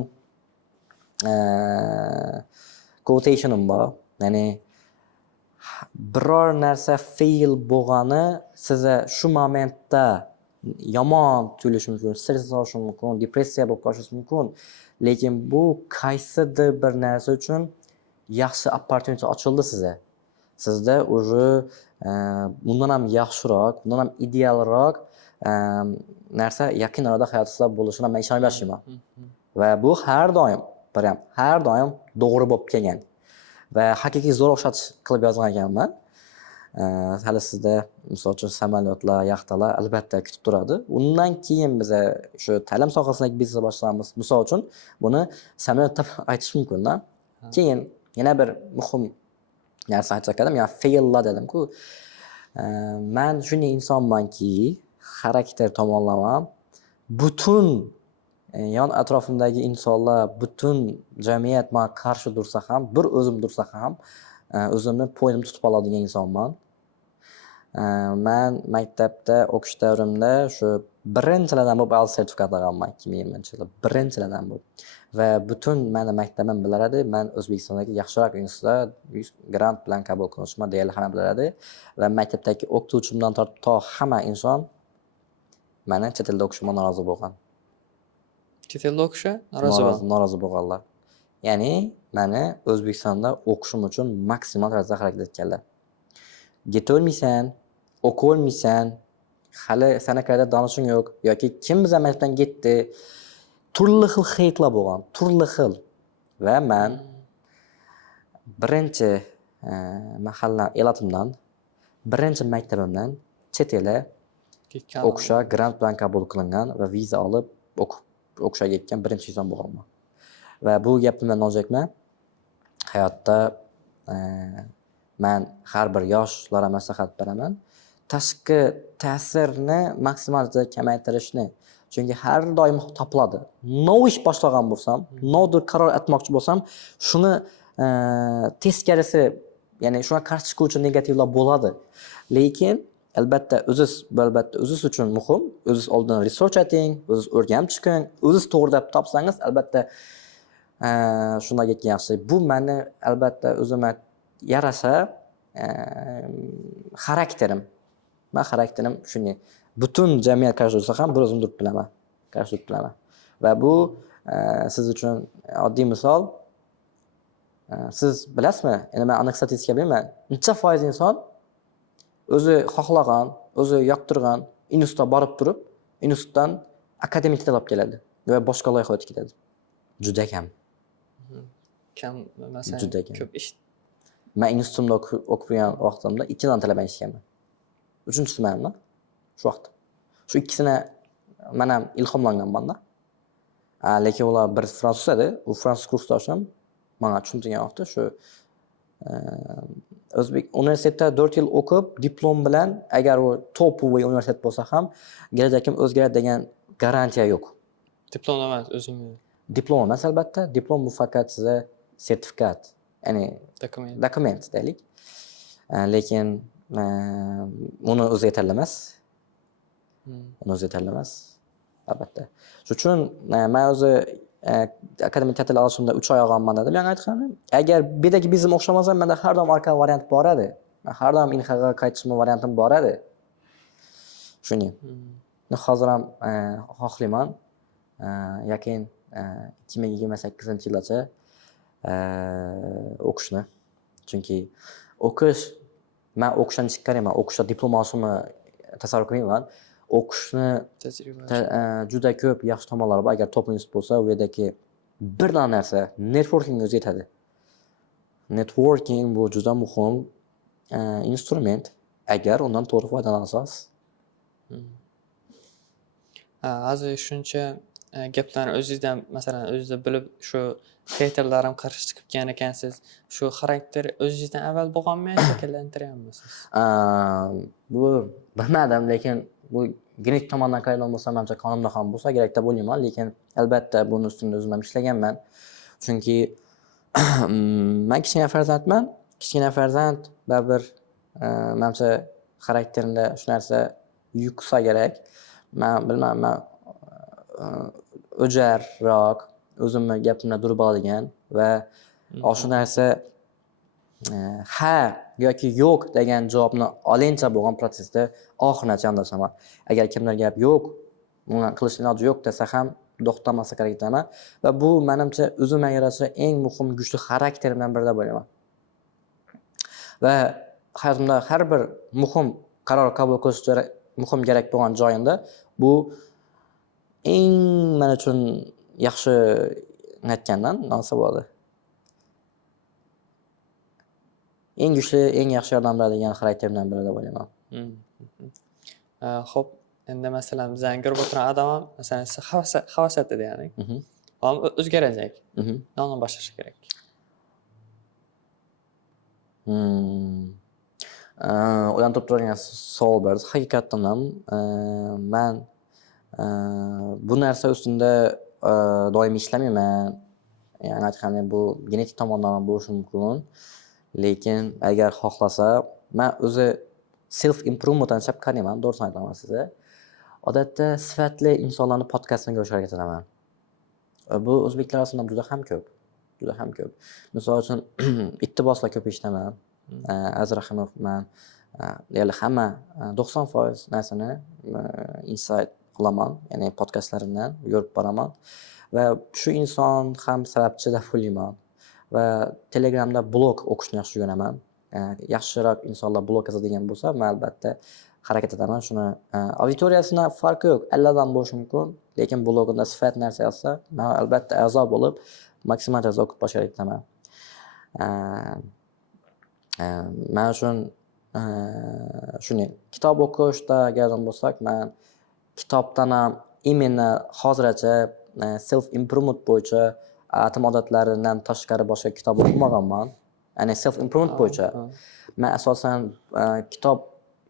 quotationim bor. Ya'ni biror narsa fail bo'lgani sizga shu momentda yomon tuyulishi mumkin, stress olishi mumkin, depressiya bo'lib qolishingiz mumkin. Lekin bu qaysidir bir narsa uchun yaxshi opportunity ochildi sizga. Sizda уже bundan ham yaxshiroq, bundan ham idealroq narsa yaqin orada hayotingizda bo'lishini men ishonib yashayman. Va bu har doim to'g'ri bo'lib kelgan. Va haqiqiy zo'r o'xshatish qilib yozgan ekanman. Hali sizda misol uchun samolyotlar, yaxtalar albatta kutib turadi. Undan keyin biz shu ta'lim sohasidagi biznes boshlaymiz. Misol uchun buni samolyot deb aytish mumkin-da. Keyin yana bir muhim narsa aytsak edim, ya'ni faillar dedim-ku. Men shunday insonmanki, xarakter tomonlama butun yon atrofimdagi insonlar, butun jamiyat menga qarshi tursa ham, bir o'zim tursa ham, o'zimni poyimni tutib oladigan insonman. Men maktabda o'qish davrimda shu birinchilardan bo'lib AL sertifikat olganman 2020-yilda. Birinchilardan bo'lib. Va butun meni maktabim bilardi, men O'zbekistondagi yaxshiroq institutda grant bilan qabul qilinishim deyarli hamma bilardi. Va maktabdagi o'qituvchimdan tortib to hamma inson meni chet elda o'qishimga norozi bo'lgan. Chet elda o'qishi norozi bo'lganlar. Ya'ni meni O'zbekistonda o'qishim uchun maksimal tarzda harakat etganlar. Ketolmaysan, o'qolmaysan, hali sanaqada donishing yo'q yoki kim bizga maktabdan ketdi. Turli xil haytlar bo'lgan, turli xil. Va men birinchi mahalla elatimdan, birinchi maktabimdan chet elga o'qishga grant bilan qabul qilingan va viza olib o'qishga ketgan birinchi inson bo'lganman. Va bu gapni men nojakman. Hayotda men har bir yoshlarga maslahat beraman. Tashqi ta'sirni maksimal darajada kamaytirishni. Chunki har doim topiladi. Nov ish boshlagan bo'lsam, novdir qaror aytmoqchi bo'lsam, shuni teskarisi, ya'ni shunga qarshi chiquvchi negativlar bo'ladi. Lekin albatta o'ziz uchun muhim. O'ziz oldin research eting, o'ziz o'rganib chiqing, o'ziz to'g'ri deb topsangiz, albatta shunday ketgan yaxshi. Bu meni albatta o'zimga yarasha xarakterim. Men xarakterim shunday. Butun jamiyat qarshi tursa ham bir o'zim turib bilaman. Qarshi turib bilaman. Va bu siz uchun oddiy misol. Siz bilasizmi? Endi men aniq statistika bilmayman. Necha foiz inson o'zi xohlagan, o'zi yoqtirgan institutga borib turib, institutdan akademik ta'lim olib keladi va boshqa loyiha o'tib ketadi. Juda kam. Kam masalan Juda kam. Ko'p ish. Men institutimda o'qib turgan vaqtimda 2 dan talaban ishlayman. 3-chi menman. Shu vaqt. Shu ikkisini men ham ilhomlanganman-da. Lekin ular bir fransuz edi. U fransuz kursdoshim menga tushuntirgan vaqtda shu O'zbek universitetda 4 yil o'qib, diplom bilan agar u topovoy universitet bo'lsa ham, kelajakim o'zgaradi degan garantiya yo'q. Diplom emas, o'zingiz. Diplom emas albatta. Diplom bu faqat sizga sertifikat, ya'ni dokument deylik. Lekin uni o'zi yetarli emas. Albatta. Shuning uchun men o'zi akademik ta'til olishimda 3 oy olganman dedim. Yana aytganim, agar bedagi bizim o'xshamasa, menda har doim orqa variant bor edi. Har doim inhaga qaytishim variantim bor edi. Shuning. Hozir ham xohlayman yaqin 2028-yilgacha o'qishni. Chunki men o'qishdan chiqqanim, o'qishda diplom olishimni tasavvur qilmayman. O'qishni juda ko'p yaxshi tomonlari bor. Agar top institut bo'lsa, u yerdagi bir narsa networking o'zi yetadi. Networking bu juda muhim instrument. Agar undan to'g'ri foydalansangiz. Hozir shuncha gaplarni o'zingizdan, masalan, o'zingizda bilib, shu haterlarim qarshi chiqib kelgan ekansiz. Shu xarakter o'zingizdan avval bo'lganmi, shakllantiryapmisiz? Bu bilmadim, lekin bu genetik tomondan qaraydigan bo'lsam, menimcha qonimda ham bo'lsa kerak deb o'ylayman, lekin albatta buni ustida o'zim ham ishlaganman. Chunki men kichkina farzandman. Kichkina farzand baribir menimcha xarakterimda shu narsa yuksa kerak. Men bilmayman, o'jarroq, o'zimni gapimda durib oladigan va shu narsa ha yoki yo'q degan javobni olincha bo'lgan prosesda oxirigacha yondashaman. Agar kimdir gap yo'q, buni qilish iloji yo'q desa ham to'xtamaslikka harakat qilaman va bu menimcha o'zimga yarasha eng muhim kuchli xarakterimdan biri deb o'ylayman. Va hayotimda har bir muhim qaror qabul qilish muhim kerak bo'lgan joyimda bu eng men uchun yaxshi aytgandan narsa bo'ladi. Eng kuchli, eng yaxshi yordam beradigan xarakterimdan biri deb o'ylayman. Xo'p, endi masalan bizning ko'rib o'tirgan odam ham masalan siz havasat edi ya'ni. O'zgarajak. Nima boshlashi kerak? O'ylantirib turgan savol berdi. Haqiqatan ham men bu narsa ustida doim ishlamayman. Ya'ni aytganda bu genetik tomondan ham bo'lishi mumkin. Lekin agar xohlasa, men o'zi self improvement ancha qarayman, to'g'risini aytaman sizga. Odatda sifatli insonlarni podkastini ko'rishga harakat qilaman. Bu o'zbeklar orasida juda ham ko'p. Juda ham ko'p. Misol uchun ittiboslar ko'p eshitaman. Azrahimov men deyarli hamma 90% narsani insight qilaman, ya'ni podkastlaridan ko'rib boraman va shu inson ham sababchi deb o'ylayman. Va Telegramda blog o'qishni yaxshi ko'raman. Yaxshiroq insonlar blog yozadigan bo'lsa, men albatta harakat etaman. Shuni auditoriyasida farqi yo'q, 50 dan bo'lishi mumkin, lekin blogida sifat narsa yozsa, men albatta a'zo bo'lib, maksimal darajada o'qib boshqa etaman. Men uchun shuni kitob o'qishda agardan bo'lsak, men kitobdan ham imенно hozirgacha self improvement bo'yicha atom odatlaridan tashqari boshqa kitob o'qimaganman. Ya'ni self improvement bo'yicha. Men asosan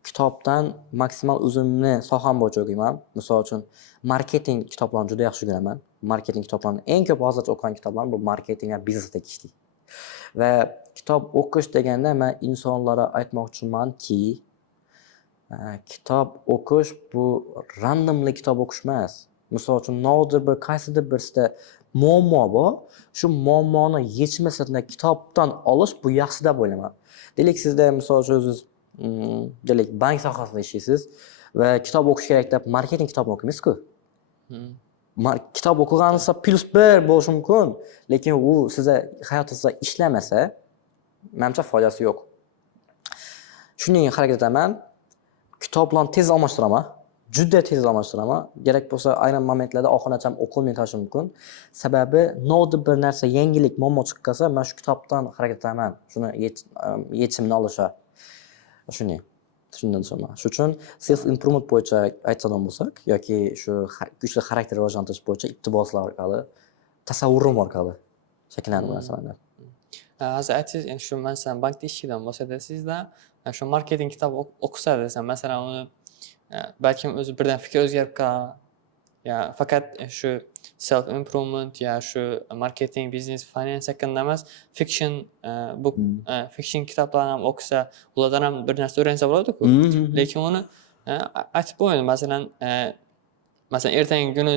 kitobdan maksimal o'zimni soham bo'yicha o'qiyman. Misol uchun marketing kitoblarini juda yaxshi ko'raman. Marketing kitoblarini eng ko'p hozircha o'qigan kitoblarim bu marketing va biznesdagi ishlik. Va kitob o'qish deganda men insonlarga aytmoqchimanki, kitob o'qish bu randomly kitob o'qish emas. Misol uchun nodir bir qaysidir birsida muammo bor, shu muammoni yechmasini kitobdan olish bu yaxshi deb o'ylayman. Deylik sizda misol uchun o'zingiz deylik bank sohasida ishlaysiz va kitob o'qish kerak deb marketing kitobini o'qimaysiz-ku. Kitob o'qiganingizda +1 bo'lishi mumkin, lekin u sizga hayotingizda ishlamasa, menimcha foydasi yo'q. Shuning harakat etaman. Kitoblarni tez almashtiraman. Juda tez almashtiraman. Kerak bo'lsa, aynan momentlarda oxirigacha o'qilmay qolishi mumkin. Sababi nodir bir narsa, yangilik, muammo chiqqansa, men shu kitobdan harakat etaman. Shuni yechimini olishga. Shundan tushunaman. Shuning uchun self improvement bo'yicha aytadigan bo'lsak, yoki shu kuchli xarakter rivojlantirish bo'yicha iqtiboslar orqali, tasavvurim orqali shakllanib narsalarni. Hozir aytsangiz, endi shu masalan bankda ishlaydigan bo'lsa desizda, shu marketing kitob o'qisa desam, masalan uni balkim o'zi birdan fikri o'zgarib qolar. Ya faqat shu self improvement ya shu marketing, business, finance haqida emas, fiction book, fiction kitoblarni ham o'qisa, ulardan ham bir narsa o'rgansa bo'ladi-ku. Lekin uni aytib bo'lmaydi. Masalan ertangi kuni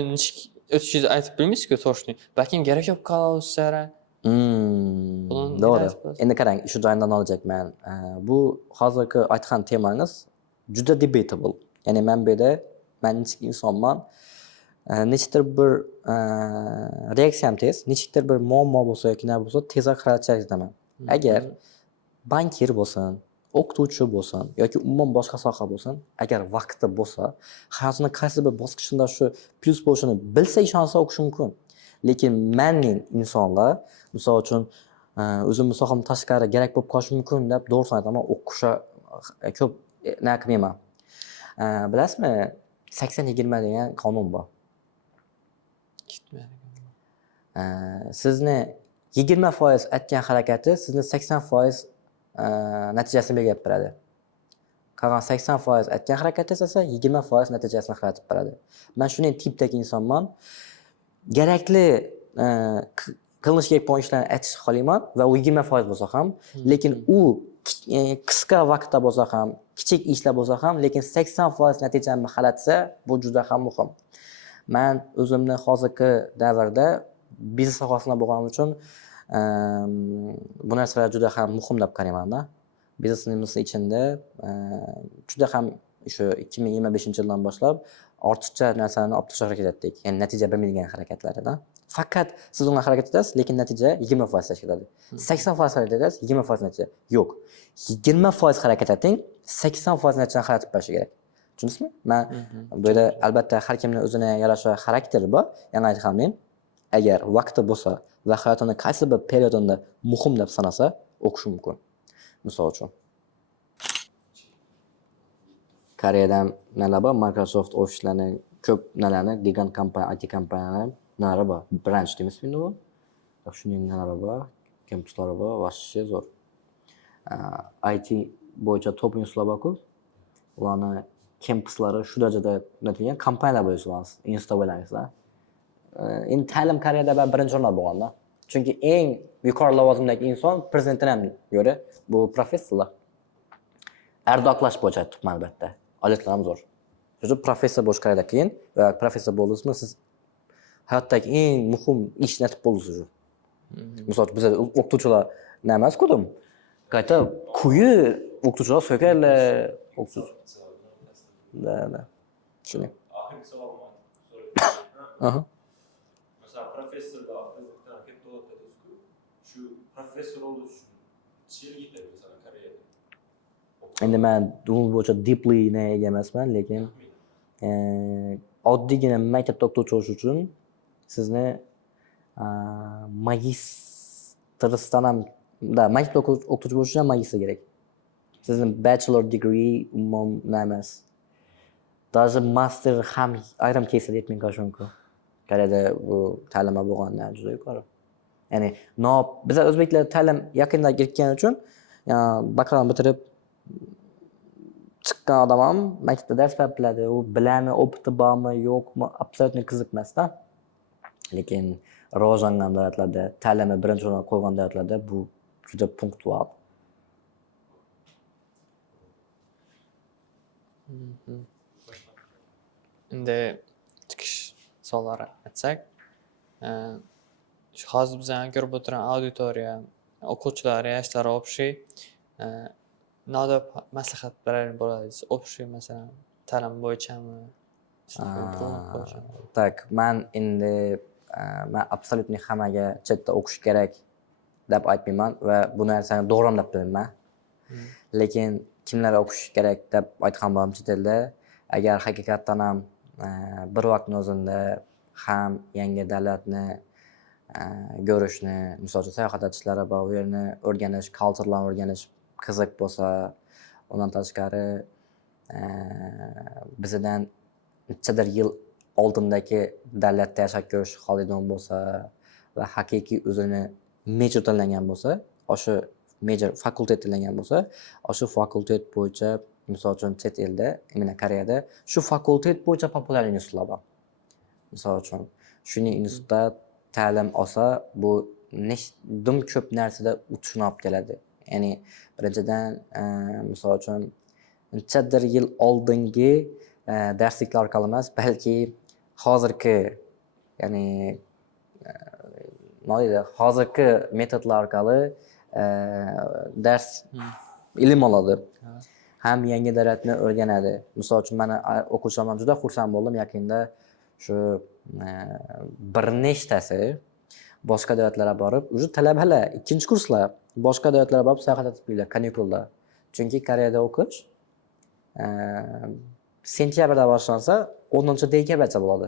o'tishingizni aytib bilmaysiz-ku to'g'ri. Balkim kerak yo'q qolsa. To'g'ri. Endi qarang, shu joydan olajakman. Bu hozirgi aytgan temangiz juda debatable. Ya'ni men bu yerda nechik insonman, nechikdir bir reaksiyam tez, nechikdir bir muammo bo'lsa yoki nima bo'lsa, tezroq harakat etaman. Agar bankir bo'lsin, o'qituvchi bo'lsin yoki umuman boshqa soha bo'lsin, agar vaqti bo'lsa, hayotining qaysi bir bosqichida shu plyus bo'lishini bilsa, ishonsa o'qishi mumkin. Lekin mening insonlar, misol uchun o'zimning soham tashqari kerak bo'lib qolishi mumkin deb to'g'risini aytaman, o'qishga ko'p nima qilmayman. Bilasizmi, 80-20 degan qonun bor. Sizni 20% aytgan harakati sizni 80% natijasini belgilab beradi. Qolgan 80% aytgan harakati esa 20% natijasini qaratib beradi. Men shunday tipdagi insonman. Kerakli qilinish kerak bo'lgan ishlarni aytish xohlayman va u 20% bo'lsa ham, lekin u qisqa vaqtda bo'lsa ham, kichik ishlar bo'lsa ham, lekin 80% natijani qaratsa, bu juda ham muhim. Men o'zimni hozirgi davrda biznes sohasida bo'lganim uchun bu narsalar juda ham muhim deb qarayman-da. Biznesimiz ichida juda ham shu 2025-yildan boshlab ortiqcha narsalarni olib tashlashga harakat etdik. Ya'ni natija bermaydigan harakatlardan. Faqat siz unga harakat etasiz, lekin natija 20% tashkil etadi. 80% harakat etasiz, 20% natija. Yo'q. 20% harakat eting, 80% natijani qaratib berish kerak. Tushundingizmi? Men bu yerda albatta har kimning o'zine yarasha xarakteri bor. Yana aytganim, agar vaqti bo'lsa va hayotini qaysi bir periodida muhim deb sanasa, o'qishi mumkin. Misol uchun Koreyadan nalar bor, Microsoft ofislarni ko'p nalarni, gigant kompaniya, IT kompaniyalar nalari bor. Branch deymizmi bu? Shuning nalari bor, kampuslari bor, vashshi zo'r. IT bo'yicha top institutlar bor-ku, ularni kampuslari shu darajada natilgan kompaniyalar bo'yicha institut bo'langsizlar. Endi ta'lim Koreyada birinchi o'rinda bo'lganda. Chunki eng yuqori lavozimdagi inson prezidentdan ham ko'ra bu professorlar. Ardoqlash bo'yicha tutma albatta. Odatlar ham zo'r. Shu professor bo'lish kerak keyin va professor bo'ldingizmi, siz hayotdagi eng muhim ishni qilib bo'ldingiz. Misol uchun biz o'qituvchilar nima emas-kudim. Qayta quyi o'qituvchilar so'karlar, o'qituvchi. Da. Shuni. Oxirgi savolimni Aha. Mesela professorlar prezidentdan katta o'tadi-ku. Shu professor bo'lish uchun yil ketadi mesela Koreyada. Endi men bu bo'yicha deeply ega emasman, lekin oddiygina maktabda o'qituvchi bo'lish uchun sizni magistrdan ham maktabda o'qituvchi bo'lish uchun ham magistr kerak. Sizni bachelor degree umuman emas. Даже master ham ayrim keyslarda yetmay qolishi mumkin. Koreyada bu ta'lim bo'lgandan juda yuqori. Ya'ni biz o'zbeklar ta'lim yaqinda ketgani uchun bakalavr bitirib chiqqan odam ham maktabda dars berib biladi. U bilami, opiti bormi, yo'qmi, absolutni qiziqmasda. Lekin rivojlangan davlatlarda, ta'limni birinchi o'ringa qo'ygan davlatlarda bu juda punktual. Endi chiqish savollari aytsak, shu hozir bizning ko'rib o'tirgan auditoriya, o'quvchilar, yoshlari общий, nodob maslahat berar bo'lasiz. Общий masalan, ta'lim bo'yichami? Tak, men absolutni hammaga chetda o'qish kerak deb aytmayman va bu narsani to'g'ri deb bilaman. Lekin kimlar o'qish kerak deb aytgan bo'lim chet elda, agar haqiqatdan ham bir vaqtning o'zida ham yangi davlatni ko'rishni, misol uchun sayohat etishlari bor, u yerni o'rganish, culturelarni o'rganish qiziq bo'lsa, undan tashqari bizdan nechadir yil oldindagi davlatda yashab ko'rish xohlagan bo'lsa va haqiqiy o'zini major tanlagan bo'lsa, o'sha major fakultet tanlagan bo'lsa, o'sha fakultet bo'yicha misol uchun chet elda, mana Koreyada shu fakultet bo'yicha populyar institutlar bor. Misol uchun shuning institutda ta'lim olsa, bu dim ko'p narsada o'tishni olib keladi. Ya'ni birinchidan misol uchun nechadir yil oldingi darsliklar orqali emas, balki hozirgi, ya'ni hozirgi metodlar orqali dars ilm oladi. Ham yangi davlatni o'rganadi. Misol uchun meni o'quvchilarim juda xursand bo'ldim, yaqinda shu bir nechtasi boshqa davlatlarga borib, o'zi talabalar, ikkinchi kurslar boshqa davlatlarga borib sayohat etib keladi kanikulda. Chunki Koreyada o'qish sentyabrda boshlansa 10-dekabrgacha bo'ladi.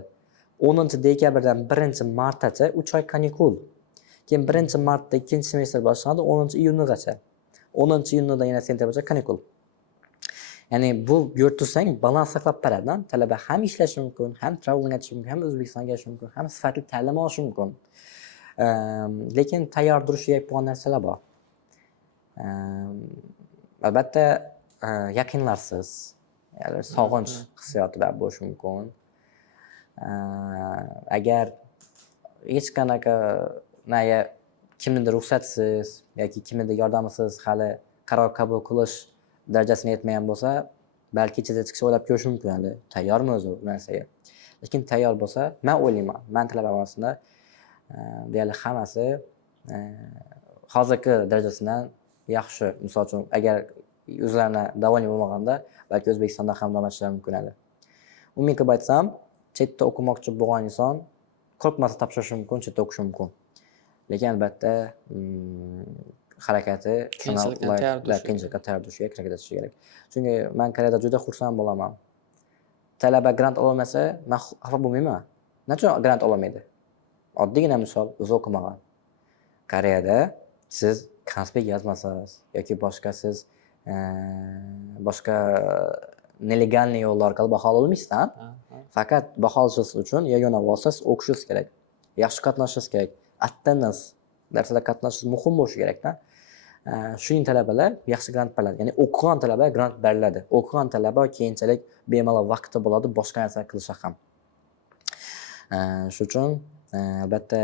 10-dekabrdan 1-martgacha 3 oy kanikul. Keyin 1-martda 2-semestr boshlanadi 10-iyungacha. 10-iyundan yana sentyabrgacha kanikul. Ya'ni bu yurtsang balans saqlab beradi. Talaba ham ishlashi mumkin, ham traveling etishi mumkin, ham O'zbekistonga kelishi mumkin, ham sifatli ta'lim olishi mumkin. Lekin tayyor turish kerak bo'lgan narsalar bor. Albatta yaqinlarsiz, ya'ni sog'inch hissiyotida bo'lishi mumkin. Agar hech qanaqa kimnidir ruxsatsiz yoki kimnidir yordamisiz hali qaror qabul qilish darajasiga yetmagan bo'lsa, balki ichida chiqishni o'ylab ko'rish mumkin edi. Tayyormi o'zi bu narsaga? Lekin tayyor bo'lsa, men o'ylayman, men talaba orasida deyarli hammasi hozirgi darajasidan yaxshi. Misol uchun, agar o'zlarini davomiy bo'lmaganda, balki O'zbekistonda ham davom etishlari mumkin edi. Umumiy qilib aytsam, chetda o'qimoqchi bo'lgan inson qo'rqmasdan topshirishi mumkin, chetda o'qishi mumkin. Lekin albatta harakati qiyinchilikka tayyor turishga harakat etishi kerak. Chunki men Koreyada juda xursand bo'laman. Talaba grant ololmasa, men xafa bo'lmayman. Nechun grant ololmaydi? Oddiygina misol, o'zi o'qimagan. Koreyada siz konspekt yozmasangiz yoki boshqa siz boshqa nelegalniy yo'llar orqali baho ololmaysiz-a? Faqat baho olish uchun yagona vosita o'qishingiz kerak. Yaxshi qatnashishingiz kerak. Attendance darslarda qatnashish muhim bo'lishi kerak-da. Shuning talabalar yaxshi grant beradi. Ya'ni o'qigan talaba grant beriladi. O'qigan talaba keyinchalik bemalol vaqti bo'ladi boshqa narsa qilishga ham. Shuning uchun albatta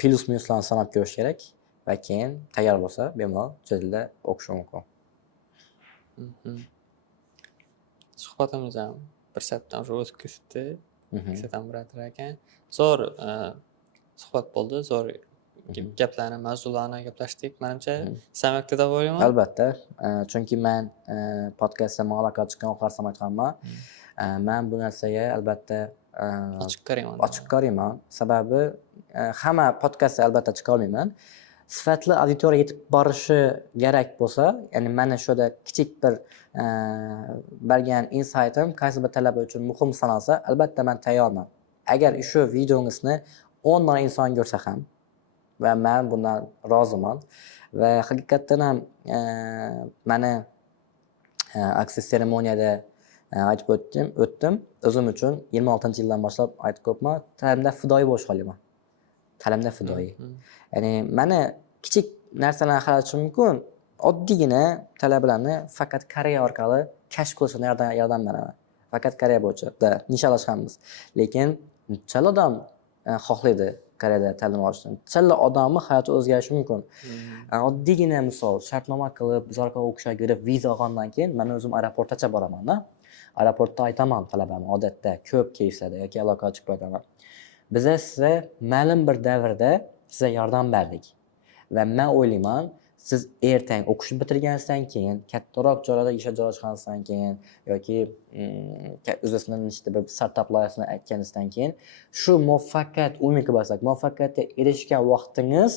plus minuslarni sanab ko'rish kerak va keyin tayyor bo'lsa bemalol chet elda o'qishi mumkin. Suhbatimiz ham bir soatdan o'tib ketdi. 2 soatdan buradir ekan. Zo'r suhbat bo'ldi, zo'r gaplarni, mavzularni gaplashdik. Menimcha samimiy deb o'ylayman. Albatta, chunki men podkastda muloqotga chiqqan oxirgi aytganman. Men bu narsaga albatta ochiq qarayman. Sababi hamma podkastga albatta chiqa olmayman. Sifatli auditoriya yetib borishi kerak bo'lsa, ya'ni mana shu yerda kichik bir bergan insightim qaysi bir talaba uchun muhim sanalsa, albatta men tayyorman. Agar shu videongizni 10 nafar inson ko'rsa ham va men bundan roziman va haqiqatan ham meni aksiya seremoniyada aytib o'tdim. O'zim uchun 26-yildan boshlab aytib ko'pman, ta'limda fidoyi bo'lish xohlayman. Ta'limda fidoyi. Ya'ni meni kichik narsalarni hal etish mumkin. Oddiygina talabalarni faqat Koreya orqali kashf qilishga yordam beraman. Faqat Koreya bo'yicha nishalashamiz. Lekin chala odam xohlaydi Koreyada ta'lim olishni. Chala odamning hayoti o'zgarishi mumkin. Oddiygina misol, shartnoma qilib, biz orqali o'qishga kirib, viza olgandan keyin men o'zim aeroportgacha boraman-da. Aeroportda aytaman talabamga odatda ko'p keyslarda yoki aloqa chiqib aytaman. Biz sizga ma'lum bir davrda sizga yordam berdik. Va men o'ylayman, siz ertang o'qishni bitirganingizdan keyin, kattaroq joylarda ishga joylashganingizdan keyin yoki o'zingizning bir startup loyihasini aytganingizdan keyin shu muvaffaqiyat muvaffaqiyatga erishgan vaqtingiz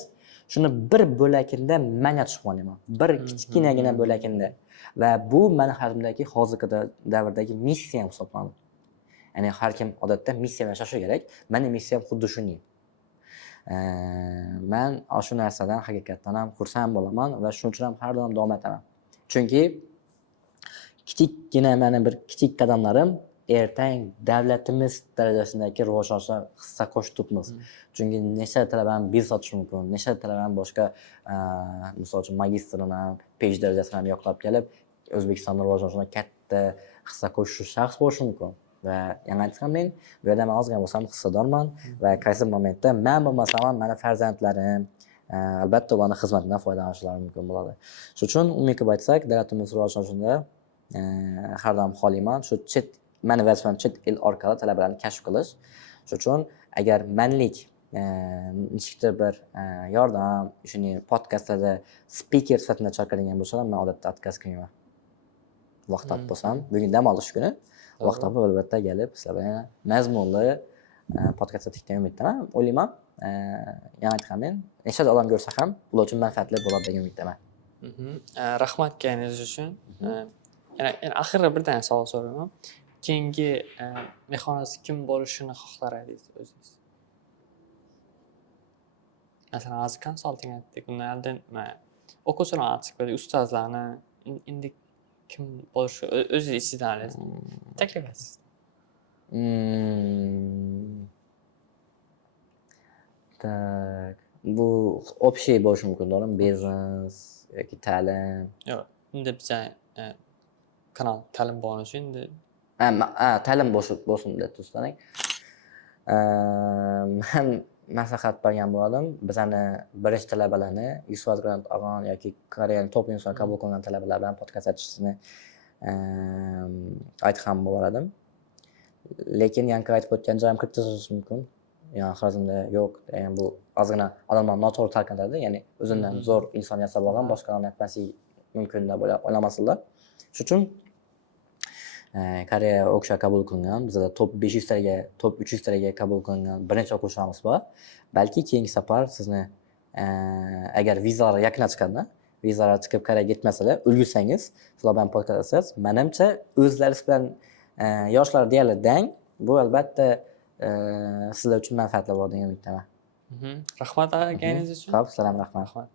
shuni bir bo'lakinda men yetishib qolyapman. Bir kichkinagina bo'lakinda. Va bu meni hayotimdagi hozirgi davrdagi missiyam hisoblanadi. Ya'ni har kim odatda missiya bilan yashashi kerak. Mening missiyam xuddi shuning. Men shu narsadan haqiqatan ham xursand bo'laman va shuning uchun ham har doim davom etaman. Chunki kichikgina meni bir kichik qadamlarim ertang davlatimiz darajasidagi rivojlanishga hissa qo'shibmiz. Chunki necha talabam biznes ochish mumkin, necha talabam boshqa misol uchun magistrini, PhD darajasini ham yoqlab kelib, O'zbekistonning rivojlanishiga katta hissa qo'shish shaxs bo'lishi mumkin. Va yana aytsam, men bu yerda men ozgina bo'lsam hissadorman va qaysi momentda men bo'lmasam ham meni farzandlarim albatta ularning xizmatidan foydalanishlari mumkin bo'ladi. Shuning uchun umumiy qilib aytsak, davlatimiz rivojlanishida har doim xohlayman shu meni vazifam chet el orqali talabalarni kashf qilish. Shuning uchun agar menlik nechta bir yordam, shuni podkastlarda speaker sifatida chaqirgan bo'lsalar, men odatda отказ qilmayman. Vaqt topib bo'lsam, bugun dam olish kuni vaqt topib albatta kelib, sizlarga mazmunli podkast tikdan umiddaman. O'ylayman, yana aytganim, necha odam ko'rsa ham ular uchun manfaatli bo'ladi degan umiddaman. Rahmat kelganingiz uchun. Yana oxirida bir dona savol so'rayman. Keyingi mehmonangiz kim bo'lishini xohlar edingiz o'zingiz? Masalan, hozir konsalting aytdik. Undan oldin o'quvchilarni aytdik, ustozlarni endi kim bo'lishi o'zingiz ichingizdan taklif etasiz. Tak. Bu общий bo'lishi mumkin, to'g'rimi? Biznes yoki ta'lim. Yo'q, endi biz kanal ta'lim bo'lgani uchun endi ta'lim bo'lsin deb tursangiz. Men maslahat bergan bo'ladim. Bizani birinchi talabalarni Yusuf Grant olgan yoki Koreyaning top inson qabul qilgan talabalar bilan podkast aytishni aytgan bo'lardim. Lekin yangi aytib o'tgan joyim kritisizm mumkin. Yani Xorazmda yo'q, yani bu ozgina odamlar noto'g'ri talqinadi, ya'ni o'zidan zo'r inson yasab olgan boshqalarni aytmaslik mumkin deb o'ylamasizlar. Shuning uchun Koreya o'qishga qabul qilingan, bizda top 500 taga, top 300 taga qabul qilingan birinchi o'quvchilarimiz bor. Balki keyingi safar sizni agar vizalar yaqin chiqadi, vizalar chiqib Koreyaga ketmasalar, ulgursangiz, sizlar bilan podkast qilsangiz, menimcha o'zlaringiz bilan yoshlar deyarli dang, bu albatta sizlar uchun manfaatli bo'ladi degan umiddaman. Rahmat aka, kelganingiz uchun. Xo'p, sizlarga rahmat.